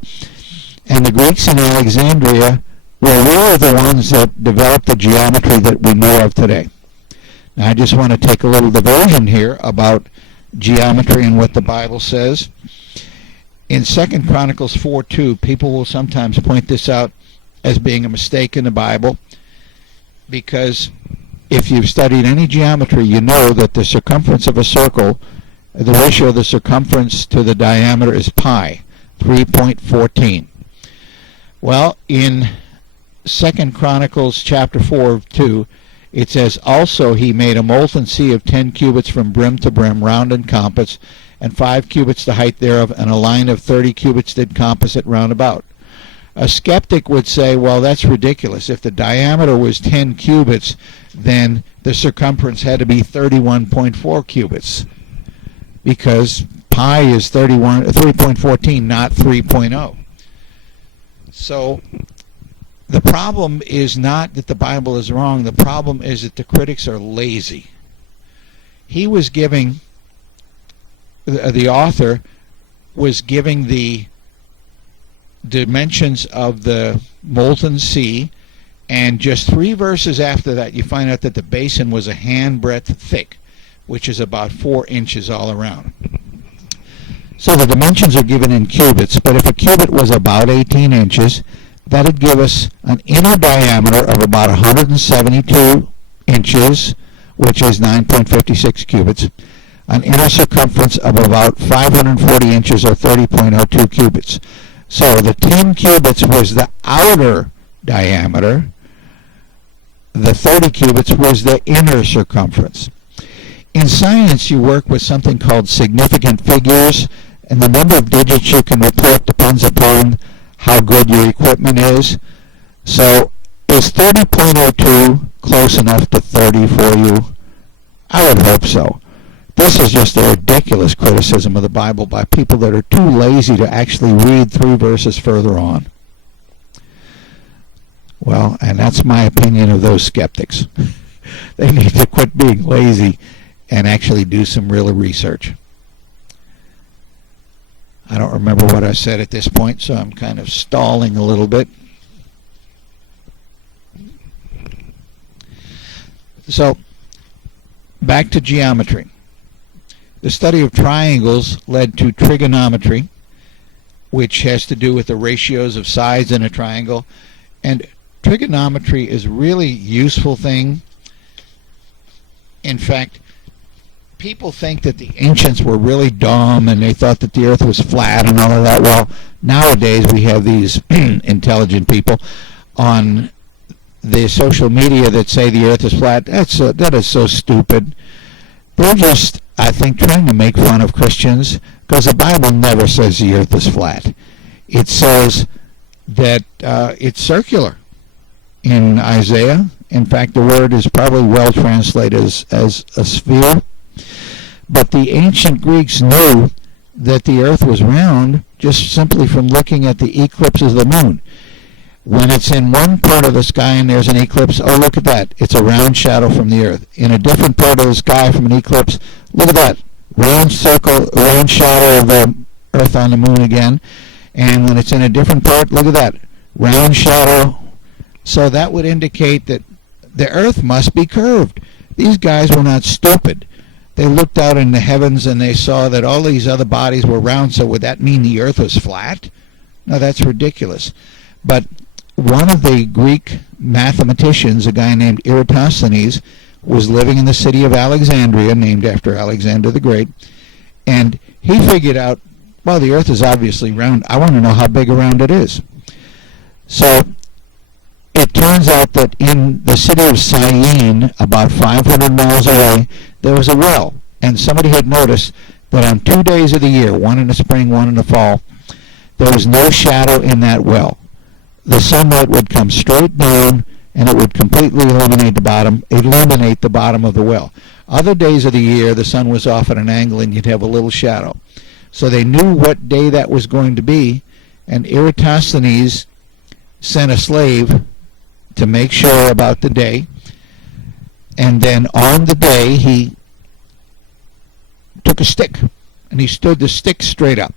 And the Greeks in Alexandria were really the ones that developed the geometry that we know of today. Now, I just want to take a little diversion here about geometry and what the Bible says. In 2 Chronicles 4:2, people will sometimes point this out as being a mistake in the Bible, because if you've studied any geometry, you know that the circumference of a circle The ratio of the circumference to the diameter is pi, 3.14. Well, in 2 Chronicles chapter 4:2, it says, also he made a molten sea of 10 cubits from brim to brim, round and compass, and 5 cubits the height thereof, and a line of 30 cubits did compass it round about. A skeptic would say, well, that's ridiculous. If the diameter was 10 cubits, then the circumference had to be 31.4 cubits, because pi is 3.14, not 3.0. So the problem is not that the Bible is wrong. The problem is that the critics are lazy. He was giving, the author was giving the dimensions of the molten sea, and just 3 verses after that you find out that the basin was a handbreadth thick, which is about 4 inches all around. So the dimensions are given in cubits, but if a cubit was about 18 inches, that would give us an inner diameter of about 172 inches, which is 9.56 cubits, an inner circumference of about 540 inches, or 30.02 cubits. So the 10 cubits was the outer diameter, the 30 cubits was the inner circumference. In science, you work with something called significant figures, and the number of digits you can report depends upon how good your equipment is. So is 30.02 close enough to 30 for you? I would hope so. This is just a ridiculous criticism of the Bible by people that are too lazy to actually read 3 verses further on. Well, and that's my opinion of those skeptics. They need to quit being lazy and actually do some real research. I don't remember what I said at this point, so I'm kind of stalling a little bit. So, back to geometry. The study of triangles led to trigonometry, which has to do with the ratios of sides in a triangle. And trigonometry is a really useful thing. In fact, people think that the ancients were really dumb and they thought that the earth was flat and all of that. Well, nowadays we have these intelligent people on the social media that say the earth is flat. That is so stupid. They're just, I think, trying to make fun of Christians, because the Bible never says the earth is flat. It says that it's circular in Isaiah. In fact, the word is probably well translated as a sphere. But the ancient Greeks knew that the earth was round just simply from looking at the eclipses of the moon. When it's in one part of the sky and there's an eclipse, oh, look at that. It's a round shadow from the earth. In a different part of the sky from an eclipse, look at that. Round circle, round shadow of the earth on the moon again. And when it's in a different part, look at that. Round shadow. So that would indicate that the earth must be curved. These guys were not stupid. They looked out in the heavens and they saw that all these other bodies were round, so would that mean the earth was flat? No, that's ridiculous. But one of the Greek mathematicians, a guy named Eratosthenes, was living in the city of Alexandria, named after Alexander the Great, and he figured out, well, the earth is obviously round. I want to know how big around it is. So it turns out that in the city of Syene, about 500 miles away, there was a well. And somebody had noticed that on 2 days of the year, one in the spring, one in the fall, there was no shadow in that well. The sunlight would come straight down, and it would completely illuminate the bottom of the well. Other days of the year, the sun was off at an angle, and you'd have a little shadow. So they knew what day that was going to be, and Eratosthenes sent a slave to make sure about the day, and then on the day he took a stick and he stood the stick straight up.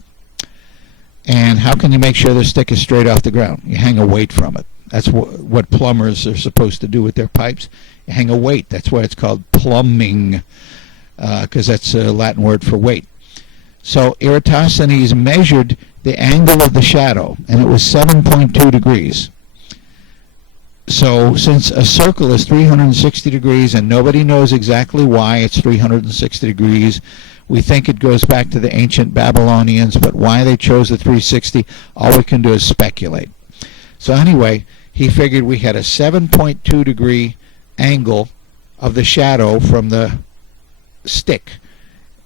And how can you make sure the stick is straight off the ground? You hang a weight from it. That's what plumbers are supposed to do with their pipes. You hang a weight. That's why it's called plumbing, because that's a Latin word for weight. So Eratosthenes measured the angle of the shadow, and it was 7.2 degrees. So since a circle is 360 degrees and nobody knows exactly why it's 360 degrees, we think it goes back to the ancient Babylonians, but why they chose the 360, all we can do is speculate. So anyway, he figured we had a 7.2 degree angle of the shadow from the stick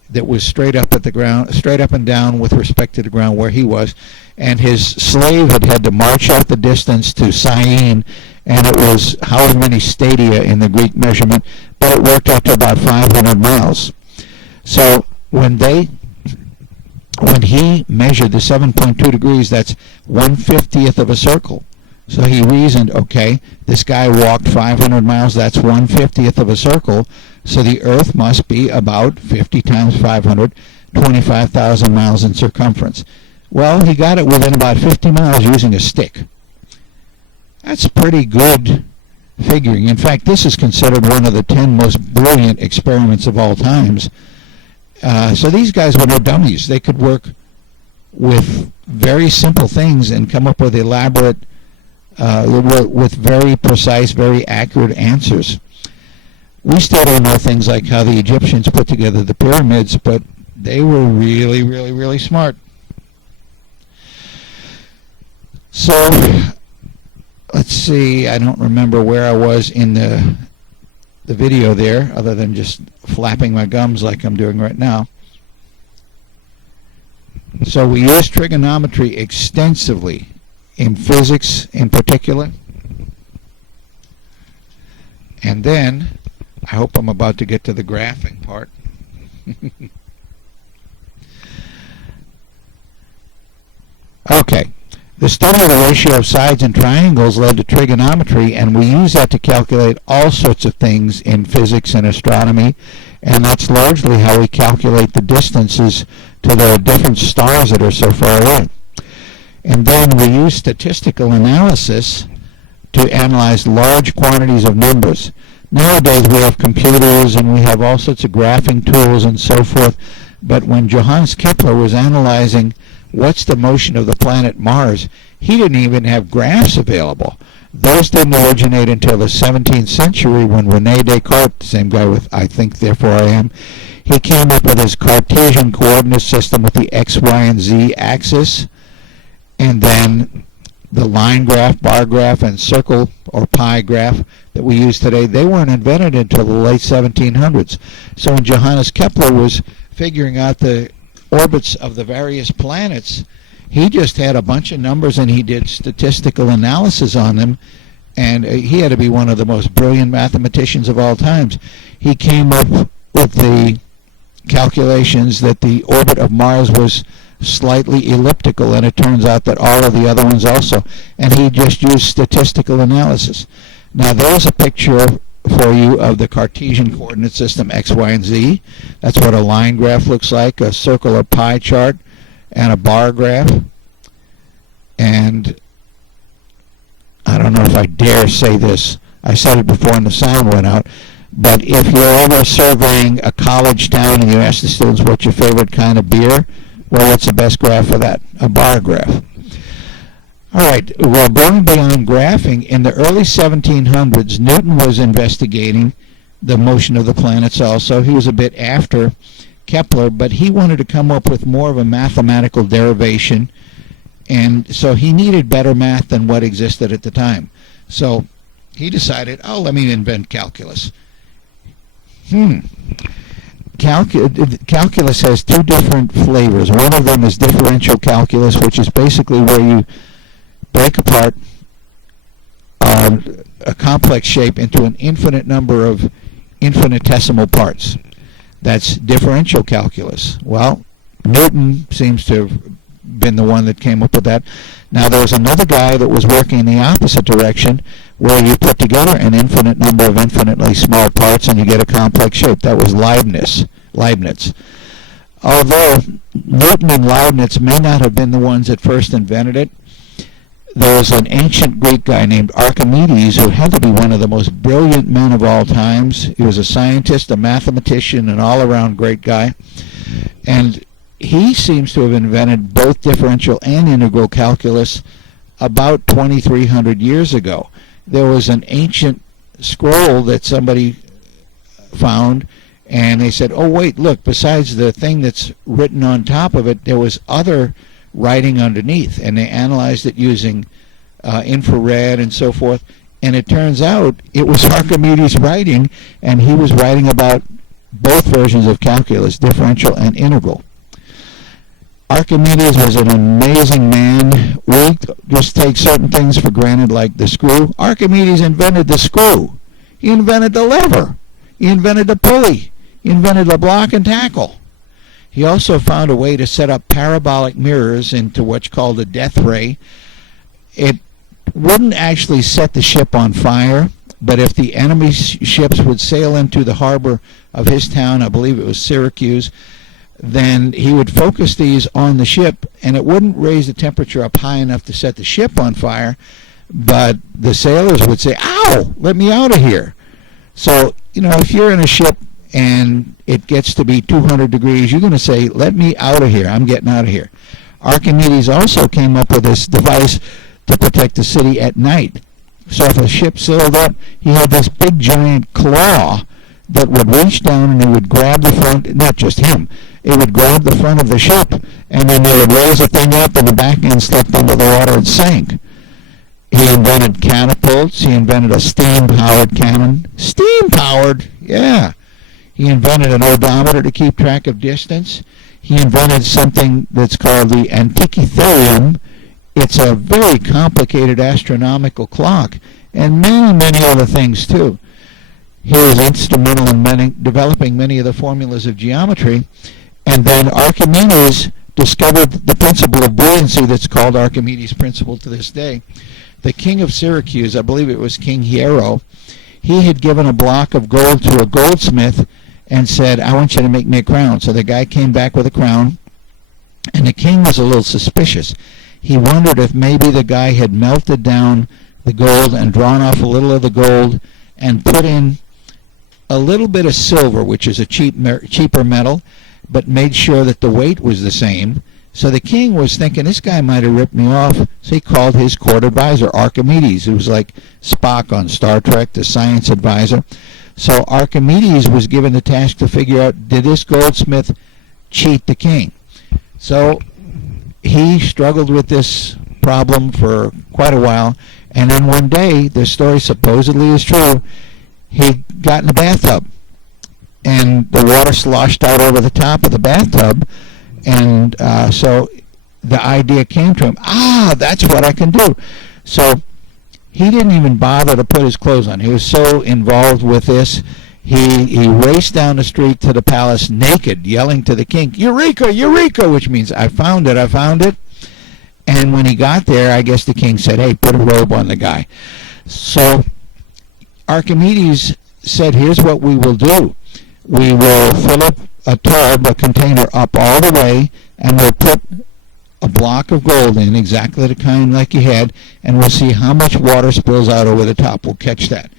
that was straight up at the ground, straight up and down with respect to the ground where he was, and his slave had to march out the distance to Syene, and it was however many stadia in the Greek measurement, but it worked out to about 500 miles. So when he measured the 7.2 degrees, that's 1/50th of a circle. So he reasoned, okay, this guy walked 500 miles, that's 1/50th of a circle, so the Earth must be about 50 times 500, 25,000 miles in circumference. Well, he got it within about 50 miles using a stick. That's pretty good figuring. In fact, this is considered one of the 10 most brilliant experiments of all times. So these guys were no dummies. They could work with very simple things and come up with elaborate, with very precise, very accurate answers. We still don't know things like how the Egyptians put together the pyramids, but they were really, really, really smart. So let's see, I don't remember where I was in the video there, other than just flapping my gums like I'm doing right now. So we use trigonometry extensively in physics in particular. And then, I hope I'm about to get to the graphing part. Okay. The study of the ratio of sides and triangles led to trigonometry, and we use that to calculate all sorts of things in physics and astronomy, and that's largely how we calculate the distances to the different stars that are so far away. And then we use statistical analysis to analyze large quantities of numbers. Nowadays we have computers and we have all sorts of graphing tools and so forth, but when Johannes Kepler was analyzing what's the motion of the planet Mars, he didn't even have graphs available. Those didn't originate until the 17th century when René Descartes, the same guy with I think therefore I am, he came up with his Cartesian coordinate system with the x, y, and z axis, and then the line graph, bar graph, and circle or pie graph that we use today, they weren't invented until the late 1700s. So when Johannes Kepler was figuring out the orbits of the various planets, he just had a bunch of numbers and he did statistical analysis on them, and he had to be one of the most brilliant mathematicians of all times. He came up with the calculations that the orbit of Mars was slightly elliptical, and it turns out that all of the other ones also, and he just used statistical analysis. Now there's a picture for you of the Cartesian coordinate system x, y, and z. That's what a line graph looks like, a circle or pie chart, and a bar graph. And I don't know if I dare say this. I said it before and the sound went out. But if you're ever surveying a college town and you ask the students what's your favorite kind of beer, well, what's the best graph for that? A bar graph. All right, well, going beyond graphing, in the early 1700s, Newton was investigating the motion of the planets also. He was a bit after Kepler, but he wanted to come up with more of a mathematical derivation, and so he needed better math than what existed at the time. So he decided, oh, let me invent calculus. Calculus has two different flavors. One of them is differential calculus, which is basically where you break apart a complex shape into an infinite number of infinitesimal parts. That's differential calculus. Well, Newton seems to have been the one that came up with that. Now, there was another guy that was working in the opposite direction, where you put together an infinite number of infinitely small parts and you get a complex shape. That was Leibniz. Although Newton and Leibniz may not have been the ones that first invented it, there was an ancient Greek guy named Archimedes who had to be one of the most brilliant men of all times. He was a scientist, a mathematician, an all-around great guy. And he seems to have invented both differential and integral calculus about 2,300 years ago. there was an ancient scroll that somebody found, and they said, oh wait, look, besides the thing that's written on top of it, there was other writing underneath, and they analyzed it using infrared and so forth, and it turns out it was Archimedes' writing, and he was writing about both versions of calculus, differential and integral. Archimedes was an amazing man. We just take certain things for granted, like the screw. Archimedes invented the screw. He invented the lever. He invented the pulley. He invented the block and tackle. He also found a way to set up parabolic mirrors into what's called a death ray. It wouldn't actually set the ship on fire, but if the enemy ships would sail into the harbor of his town, I believe it was Syracuse, then he would focus these on the ship, and it wouldn't raise the temperature up high enough to set the ship on fire, but the sailors would say, ow, let me out of here. So, if you're in a ship and it gets to be 200 degrees, you're going to say, let me out of here, I'm getting out of here. Archimedes also came up with this device to protect the city at night. So if a ship sailed up, he had this big giant claw that would reach down and he would grab the front, not just him, it would grab the front of the ship, and then they would raise the thing up and the back end slipped into the water and sank. He invented catapults. He invented a steam-powered cannon. Steam-powered? Yeah. He invented an odometer to keep track of distance. He invented something that's called the Antikytherium. It's a very complicated astronomical clock, and many, many other things, too. He was instrumental in developing many of the formulas of geometry. And then Archimedes discovered the principle of buoyancy that's called Archimedes' principle to this day. The king of Syracuse, I believe it was King Hiero, he had given a block of gold to a goldsmith and said, I want you to make me a crown. So the guy came back with a crown, and the king was a little suspicious. He wondered if maybe the guy had melted down the gold and drawn off a little of the gold and put in a little bit of silver, which is a cheaper metal, but made sure that the weight was the same. So the king was thinking, this guy might have ripped me off. So he called his court advisor, Archimedes, who was like Spock on Star Trek, the science advisor. So Archimedes was given the task to figure out, did this goldsmith cheat the king? So he struggled with this problem for quite a while, and then one day, the story supposedly is true, he got in a bathtub, and the water sloshed out over the top of the bathtub, and so the idea came to him, that's what I can do. So he didn't even bother to put his clothes on. He was so involved with this. He raced down the street to the palace naked, yelling to the king, Eureka, Eureka, which means I found it, I found it. And when he got there, I guess the king said, hey, put a robe on the guy. So Archimedes said, here's what we will do. We will fill up a tub, a container up all the way, and we'll put a block of gold in, exactly the kind like you had, and we'll see how much water spills out over the top. We'll catch that.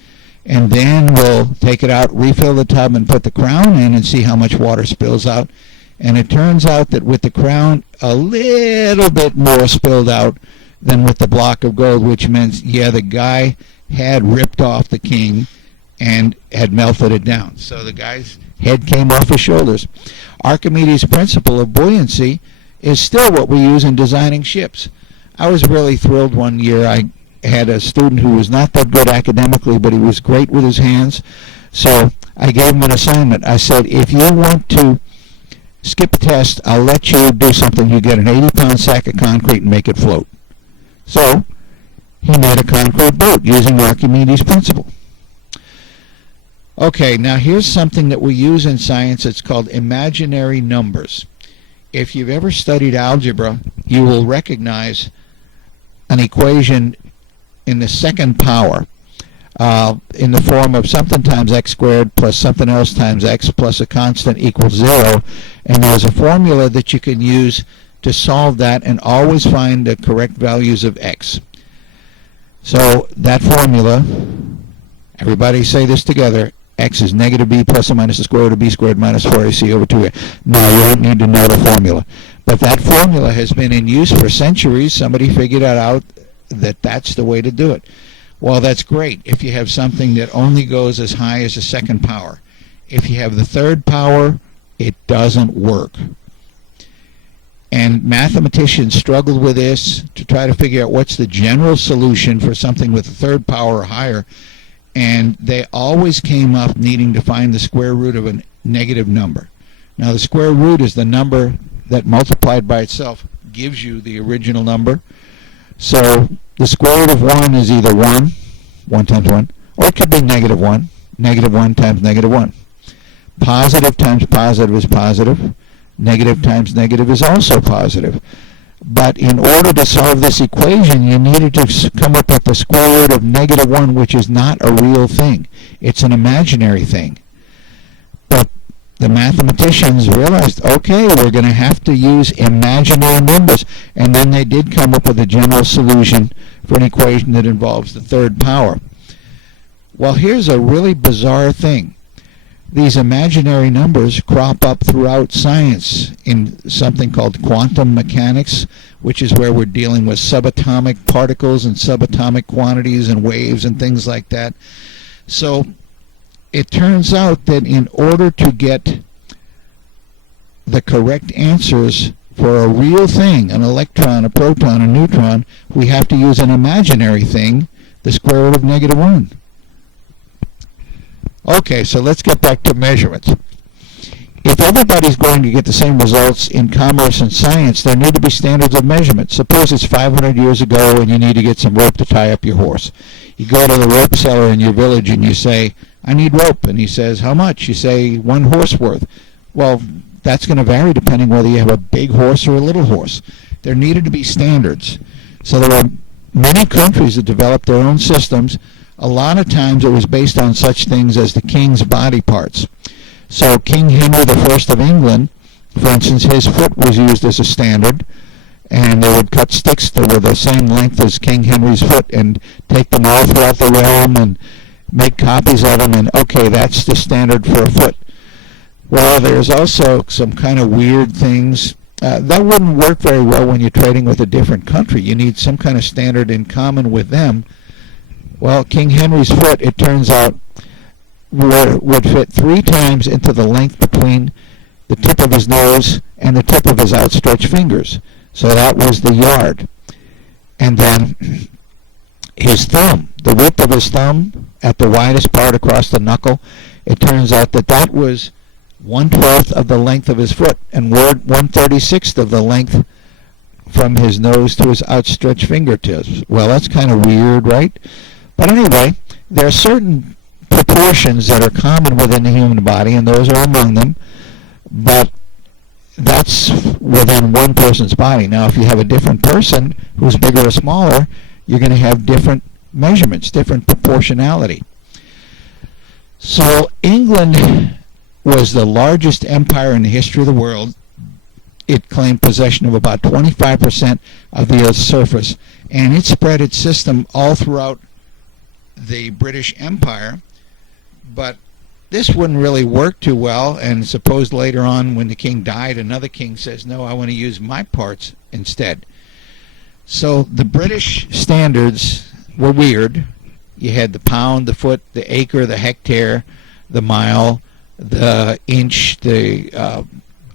And then we'll take it out, refill the tub, and put the crown in and see how much water spills out. And it turns out that with the crown, a little bit more spilled out than with the block of gold, which means, yeah, the guy had ripped off the king and had melted it down. So the guy's head came off his shoulders. Archimedes' principle of buoyancy is still what we use in designing ships. I was really thrilled one year. I had a student who was not that good academically, but he was great with his hands. So I gave him an assignment. I said, if you want to skip a test, I'll let you do something. You get an 80-pound sack of concrete and make it float. So he made a concrete boat using Archimedes' principle. Okay, now here's something that we use in science. It's called imaginary numbers. If you've ever studied algebra, you will recognize an equation in the second power in the form of something times x squared plus something else times x plus a constant equals 0. And there's a formula that you can use to solve that and always find the correct values of x. So that formula, everybody say this together, x is negative b plus or minus the square root of b squared minus 4ac over 2a. Now, you don't need to know the formula. But that formula has been in use for centuries. Somebody figured out that that's the way to do it. Well, that's great if you have something that only goes as high as the second power. If you have the third power, it doesn't work. And mathematicians struggled with this to try to figure out what's the general solution for something with a third power or higher. And they always came up needing to find the square root of a negative number. Now, the square root is the number that multiplied by itself gives you the original number. So the square root of 1 is either 1 times 1, or it could be negative 1 times negative 1. Positive times positive is positive. Negative times negative is also positive. But in order to solve this equation, you needed to come up with the square root of negative 1, which is not a real thing. It's an imaginary thing. But the mathematicians realized, okay, we're going to have to use imaginary numbers. And then they did come up with a general solution for an equation that involves the third power. Well, here's a really bizarre thing. These imaginary numbers crop up throughout science in something called quantum mechanics, which is where we're dealing with subatomic particles and subatomic quantities and waves and things like that. So it turns out that in order to get the correct answers for a real thing, an electron, a proton, a neutron, we have to use an imaginary thing, the square root of negative 1. Okay, so let's get back to measurements. If everybody's going to get the same results in commerce and science, there need to be standards of measurement. Suppose it's 500 years ago and you need to get some rope to tie up your horse. You go to the rope seller in your village and you say, I need rope. And he says, how much? You say, 1 horse worth. Well, that's going to vary depending whether you have a big horse or a little horse. There needed to be standards. So there are many countries that developed their own systems. A lot of times it was based on such things as the king's body parts. So King Henry I of England, for instance, his foot was used as a standard, and they would cut sticks that were the same length as King Henry's foot and take them all throughout the realm and make copies of them, and okay, that's the standard for a foot. Well, there's also some kind of weird things. That wouldn't work very well when you're trading with a different country. You need some kind of standard in common with them. Well, King Henry's foot, it turns out, would fit 3 times into the length between the tip of his nose and the tip of his outstretched fingers. So that was the yard. And then his thumb, the width of his thumb at the widest part across the knuckle, it turns out that that was 1/12 of the length of his foot and 1/36 of the length from his nose to his outstretched fingertips. Well, that's kind of weird, right? But anyway, there are certain proportions that are common within the human body, and those are among them, but that's within one person's body. Now, if you have a different person who's bigger or smaller, you're going to have different measurements, different proportionality. So England was the largest empire in the history of the world. It claimed possession of about 25% of the Earth's surface, and it spread its system all throughout the British Empire. But this wouldn't really work too well, and suppose later on when the king died, another king says, no, I want to use my parts instead. So the British standards were weird. You had the pound, the foot, the acre, the hectare, the mile, the inch,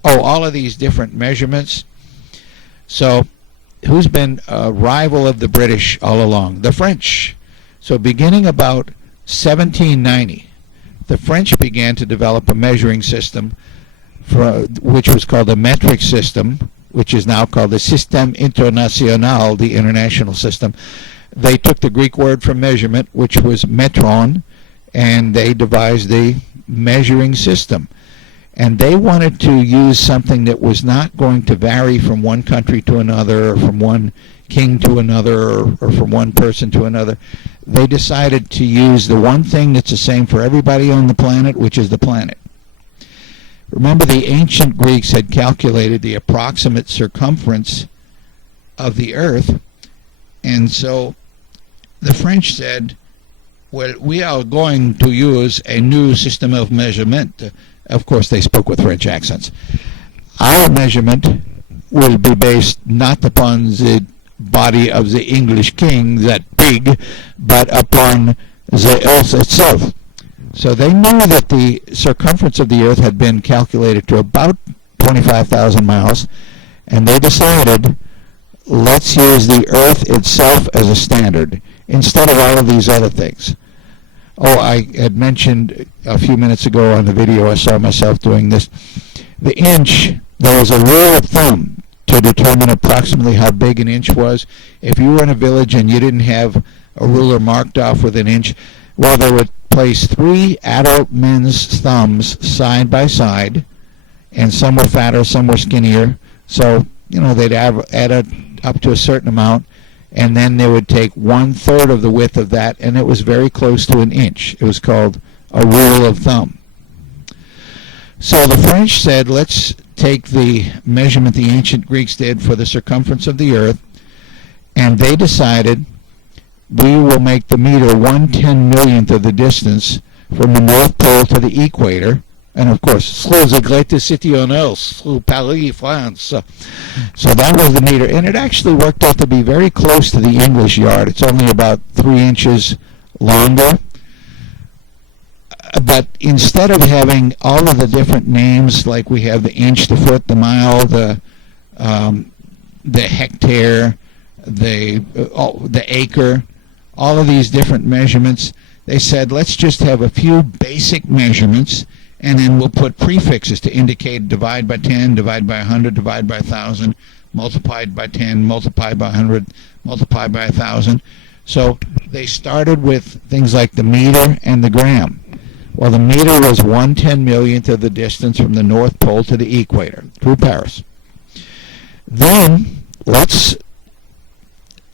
all of these different measurements. So who's been a rival of the British all along? The French. So beginning about 1790, the French began to develop a measuring system which was called the metric system, which is now called the Système International, the international system. They took the Greek word for measurement, which was metron, and they devised the measuring system. And they wanted to use something that was not going to vary from one country to another, or from one king to another, or from one person to another. They decided to use the one thing that's the same for everybody on the planet, which is the planet. Remember, the ancient Greeks had calculated the approximate circumference of the Earth, and so the French said, well, we are going to use a new system of measurement. Of course, they spoke with French accents. Our measurement will be based not upon the body of the English king, that pig, but upon the earth itself. So they knew that the circumference of the earth had been calculated to about 25,000 miles, and they decided, let's use the earth itself as a standard instead of all of these other things. Oh, I had mentioned a few minutes ago on the video, I saw myself doing this. The inch, there was a rule of thumb to determine approximately how big an inch was. If you were in a village and you didn't have a ruler marked off with an inch, well, they would place 3 adult men's thumbs side by side, and some were fatter, some were skinnier. So, they'd add up to a certain amount, and then they would take 1/3 of the width of that, and it was very close to an inch. It was called a rule of thumb. So the French said, let's take the measurement the ancient Greeks did for the circumference of the earth, and they decided we will make the meter 1/10,000,000th of the distance from the North Pole to the equator, and of course, through the greatest city on earth, through Paris, France. So that was the meter, and it actually worked out to be very close to the English yard. It's only about 3 inches longer. But instead of having all of the different names, like we have the inch, the foot, the mile, the hectare, the acre, all of these different measurements, they said, let's just have a few basic measurements, and then we'll put prefixes to indicate divide by 10, divide by 100, divide by 1,000, multiplied by 10, multiplied by 100, multiplied by 1,000. So they started with things like the meter and the gram. Well, the meter was 1/10,000,000th of the distance from the North Pole to the equator, through Paris. Then, let's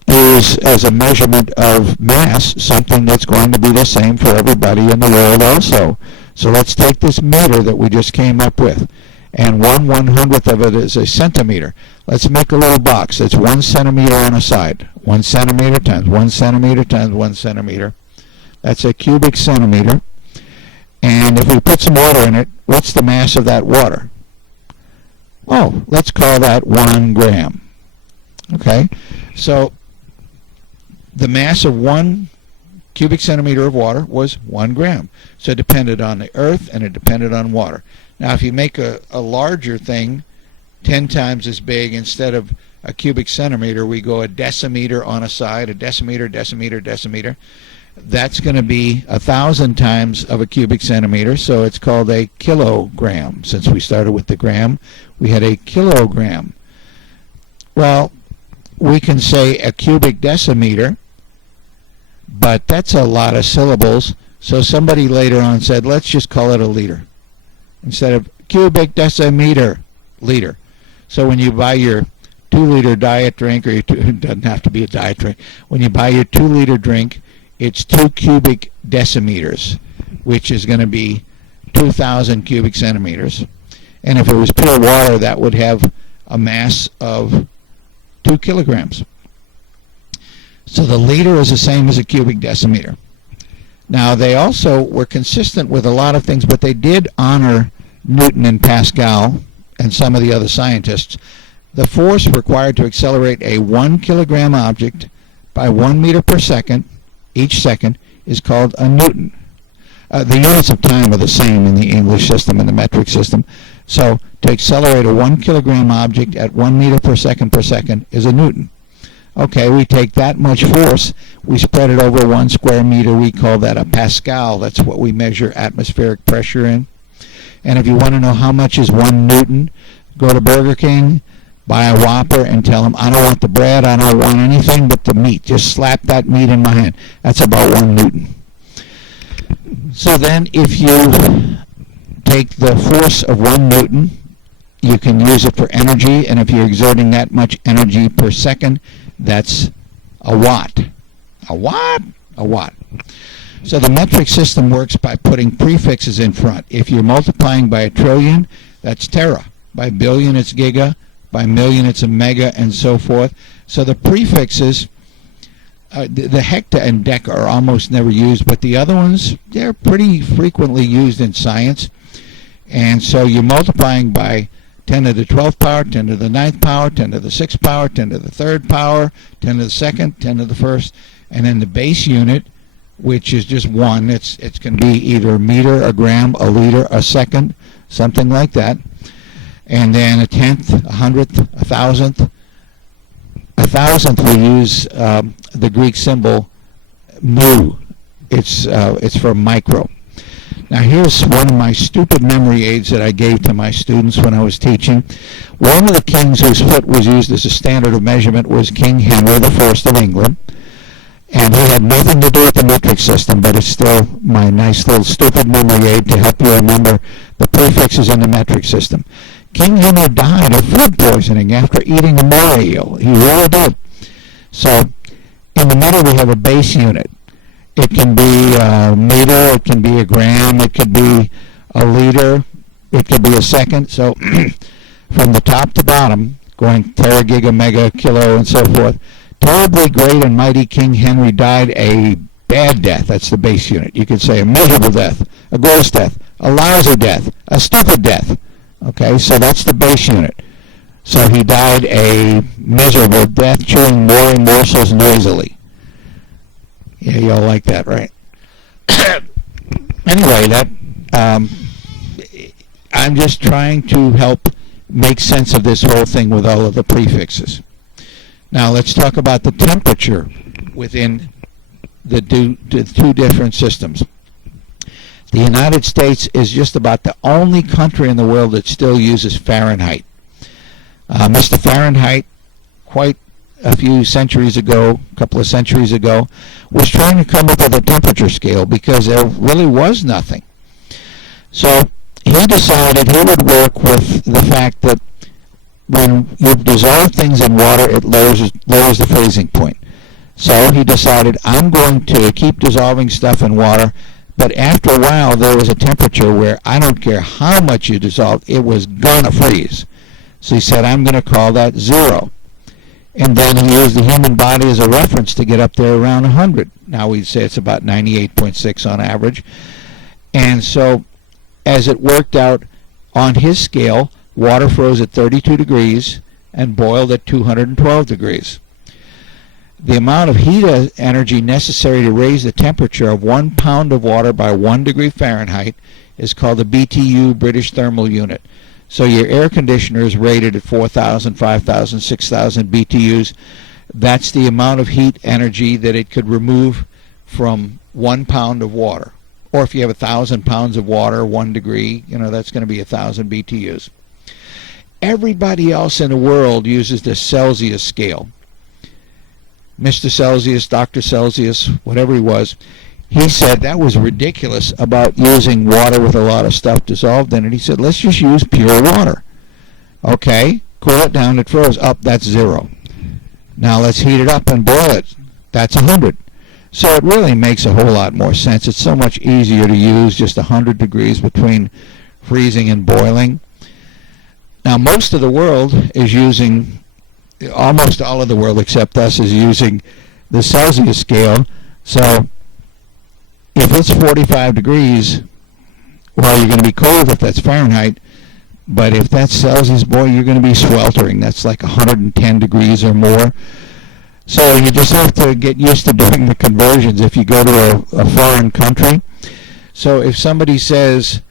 use as a measurement of mass something that's going to be the same for everybody in the world also. So let's take this meter that we just came up with, and 1/100th of it is a centimeter. Let's make a little box that's 1 centimeter on a side. 1 centimeter times 1 centimeter times 1 centimeter. That's a cubic centimeter. And if we put some water in it, what's the mass of that water? Oh, let's call that 1 gram. Okay? So the mass of 1 cubic centimeter of water was 1 gram. So it depended on the earth and it depended on water. Now, if you make a larger thing, 10 times as big, instead of a cubic centimeter, we go a decimeter on a side, a decimeter, decimeter, decimeter. That's going to be 1,000 times of a cubic centimeter, so it's called a kilogram. Since we started with the gram, we had a kilogram. Well, we can say a cubic decimeter, but that's a lot of syllables, so somebody later on said, let's just call it a liter. Instead of cubic decimeter, liter. So when you buy your 2-liter diet drink, or it doesn't have to be a diet drink, when you buy your 2-liter drink, it's 2 cubic decimeters, which is going to be 2,000 cubic centimeters. And if it was pure water, that would have a mass of 2 kilograms. So the liter is the same as a cubic decimeter. Now, they also were consistent with a lot of things, but they did honor Newton and Pascal and some of the other scientists. The force required to accelerate a 1 kilogram object by 1 meter per second each second is called a Newton. The units of time are the same in the English system and the metric system. So to accelerate a 1 kilogram object at 1 meter per second is a Newton. Okay, we take that much force, we spread it over 1 square meter, we call that a Pascal. That's what we measure atmospheric pressure in. And if you want to know how much is 1 Newton, go to Burger King, buy a Whopper, and tell them, I don't want the bread, I don't want anything but the meat. Just slap that meat in my hand. That's about 1 Newton. So then if you take the force of 1 Newton, you can use it for energy, and if you're exerting that much energy per second, that's a watt. A watt? A watt. So the metric system works by putting prefixes in front. If you're multiplying by 1,000,000,000, that's tera. By billion, it's giga. By million, it's a mega, and so forth. So the prefixes, the hecta and deca are almost never used, but the other ones, they're pretty frequently used in science. And so you're multiplying by 10 to the 12th power, 10 to the 9th power, 10 to the 6th power, 10 to the 3rd power, 10 to the 2nd, 10 to the 1st, and then the base unit, which is just 1. It's going to be either a meter, a gram, a liter, a second, something like that. And then a tenth, a hundredth, a thousandth. A thousandth, we use the Greek symbol mu. It's for micro. Now here's one of my stupid memory aids that I gave to my students when I was teaching. One of the kings whose foot was used as a standard of measurement was King Henry I of England. And he had nothing to do with the metric system, but it's still my nice little stupid memory aid to help you remember the prefixes in the metric system. King Henry died of food poisoning after eating a moray eel. He really did. So in the middle we have a base unit. It can be a meter, it can be a gram, it could be a liter, it could be a second. So from the top to bottom, going tera, giga, mega, kilo, and so forth, terribly great and mighty King Henry died a bad death. That's the base unit. You could say a miserable death, a gross death, a lousy death, a stupid death. Okay, so that's the base unit. So he died a miserable death, chewing moray morsels noisily. Yeah, you all like that, right? Anyway, I'm just trying to help make sense of this whole thing with all of the prefixes. Now let's talk about the temperature within the two different systems. The United States is just about the only country in the world that still uses Fahrenheit. Mr. Fahrenheit, quite a few centuries ago, a couple of centuries ago, was trying to come up with a temperature scale because there really was nothing. So he decided he would work with the fact that when you dissolve things in water, it lowers the freezing point. So he decided, I'm going to keep dissolving stuff in water, but after a while there was a temperature where I don't care how much you dissolve, it was going to freeze. So he said, I'm going to call that 0. And then he used the human body as a reference to get up there around 100. Now we'd say it's about 98.6 on average. And so as it worked out on his scale, water froze at 32 degrees and boiled at 212 degrees. The amount of heat energy necessary to raise the temperature of 1 pound of water by 1 degree Fahrenheit is called the BTU, British Thermal Unit. So your air conditioner is rated at 4,000, 5,000, 6,000 BTUs. That's the amount of heat energy that it could remove from 1 pound of water. Or if you have 1,000 pounds of water, 1 degree, that's going to be 1,000 BTUs. Everybody else in the world uses the Celsius scale. Mr. Celsius, Dr. Celsius, whatever he was, he said that was ridiculous about using water with a lot of stuff dissolved in it. He said, let's just use pure water. Okay, cool it down, it froze. Up, that's 0. Now let's heat it up and boil it. That's 100. So it really makes a whole lot more sense. It's so much easier to use just 100 degrees between freezing and boiling. Now most of the world is using, almost all of the world except us is using the Celsius scale. So if it's 45 degrees, well, you're going to be cold if that's Fahrenheit, but if that's Celsius, boy, you're going to be sweltering. That's like 110 degrees or more. So you just have to get used to doing the conversions if you go to a foreign country. So if somebody says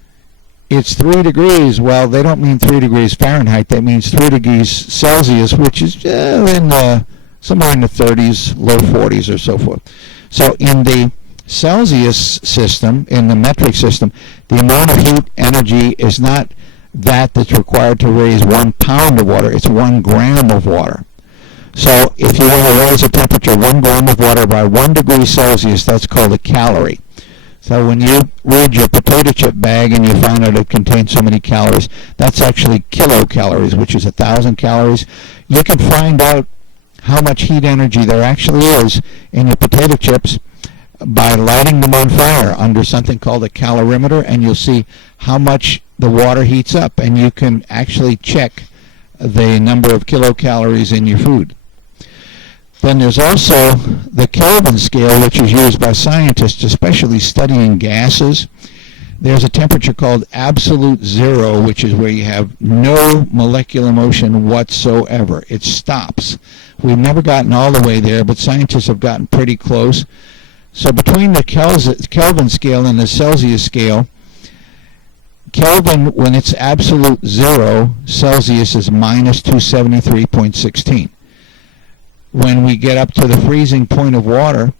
it's 3 degrees, well, they don't mean 3 degrees Fahrenheit. That means 3 degrees Celsius, which is somewhere in the 30s, low 40s or so forth. So in the Celsius system, in the metric system, the amount of heat energy is not that's required to raise 1 pound of water. It's 1 gram of water. So if you want to raise the temperature 1 gram of water by 1 degree Celsius, that's called a calorie. So when you read your potato chip bag and you find out it contains so many calories, that's actually kilocalories, which is 1,000 calories. You can find out how much heat energy there actually is in your potato chips by lighting them on fire under something called a calorimeter, and you'll see how much the water heats up, and you can actually check the number of kilocalories in your food. Then there's also the Kelvin scale, which is used by scientists, especially studying gases. there's a temperature called absolute zero, which is where you have no molecular motion whatsoever. It stops. We've never gotten all the way there, but scientists have gotten pretty close. So between the Kelvin scale and the Celsius scale, Kelvin, when it's absolute zero, Celsius is minus 273.16. When we get up to the freezing point of water,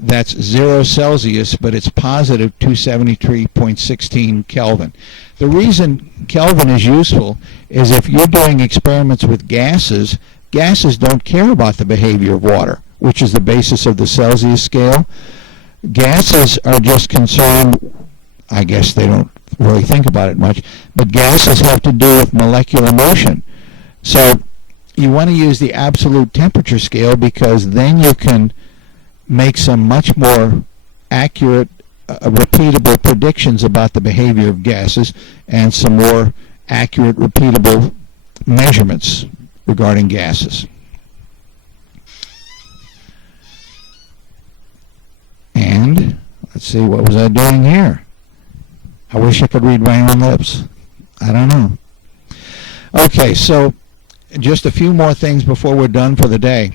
that's 0 Celsius, but it's positive 273.16 Kelvin. The reason Kelvin is useful is if you're doing experiments with gases, gases don't care about the behavior of water, which is the basis of the Celsius scale. Gases are just concerned, I guess they don't really think about it much, but gases have to do with molecular motion. So you want to use the absolute temperature scale because then you can make some much more accurate, repeatable predictions about the behavior of gases and some more accurate, repeatable measurements regarding gases. And let's see, what was I doing here? I wish I could read my own lips. I don't know. Okay, so just a few more things before we're done for the day.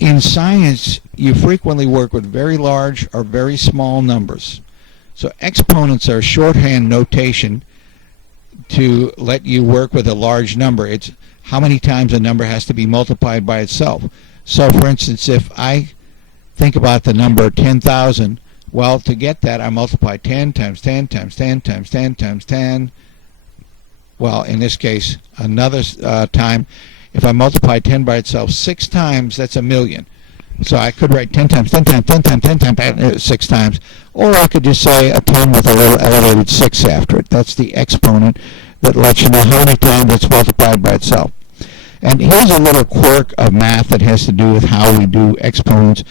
In science, you frequently work with very large or very small numbers. So exponents are shorthand notation to let you work with a large number. It's how many times a number has to be multiplied by itself. So for instance, if I think about the number 10,000, well, to get that, I multiply 10 times 10 times 10 times 10 times 10. Well, in this case, another time, if I multiply 10 by itself 6 times, that's 1,000,000. So I could write 10 times 10 times 10 times 10 times 6 times, or I could just say a 10 with a little elevated 6 after it. That's the exponent that lets you know how many times it's multiplied by itself. And here's a little quirk of math that has to do with how we do exponents.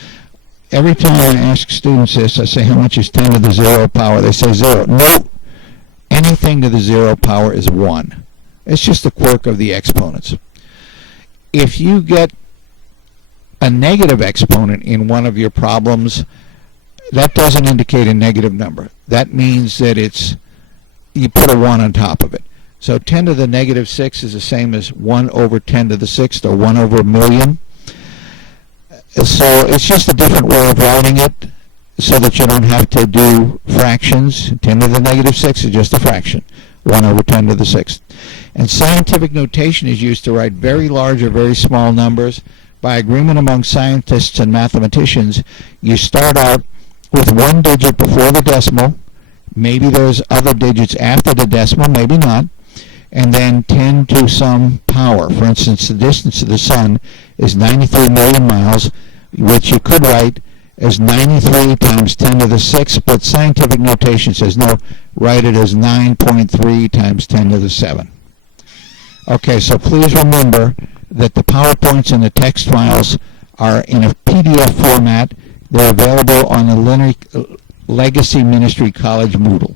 Every time I ask students this, I say, how much is 10 to the 0 power? They say 0. No, anything to the 0 power is 1. It's just a quirk of the exponents. If you get a negative exponent in one of your problems, that doesn't indicate a negative number. That means that you put a 1 on top of it. So 10 to the negative 6 is the same as 1 over 10 to the 6th, or 1 over 1,000,000. So it's just a different way of writing it so that you don't have to do fractions. 10 to the negative 6 is just a fraction, 1 over 10 to the 6th. And scientific notation is used to write very large or very small numbers. By agreement among scientists and mathematicians, you start out with 1 digit before the decimal. Maybe there's other digits after the decimal, maybe not. And then 10 to some power. For instance, the distance to the sun is 93 million miles, which you could write as 93 times 10 to the 6th, but scientific notation says, no, write it as 9.3 times 10 to the 7. Okay, so please remember that the PowerPoints and the text files are in a PDF format. They're available on the Legacy Ministry College Moodle.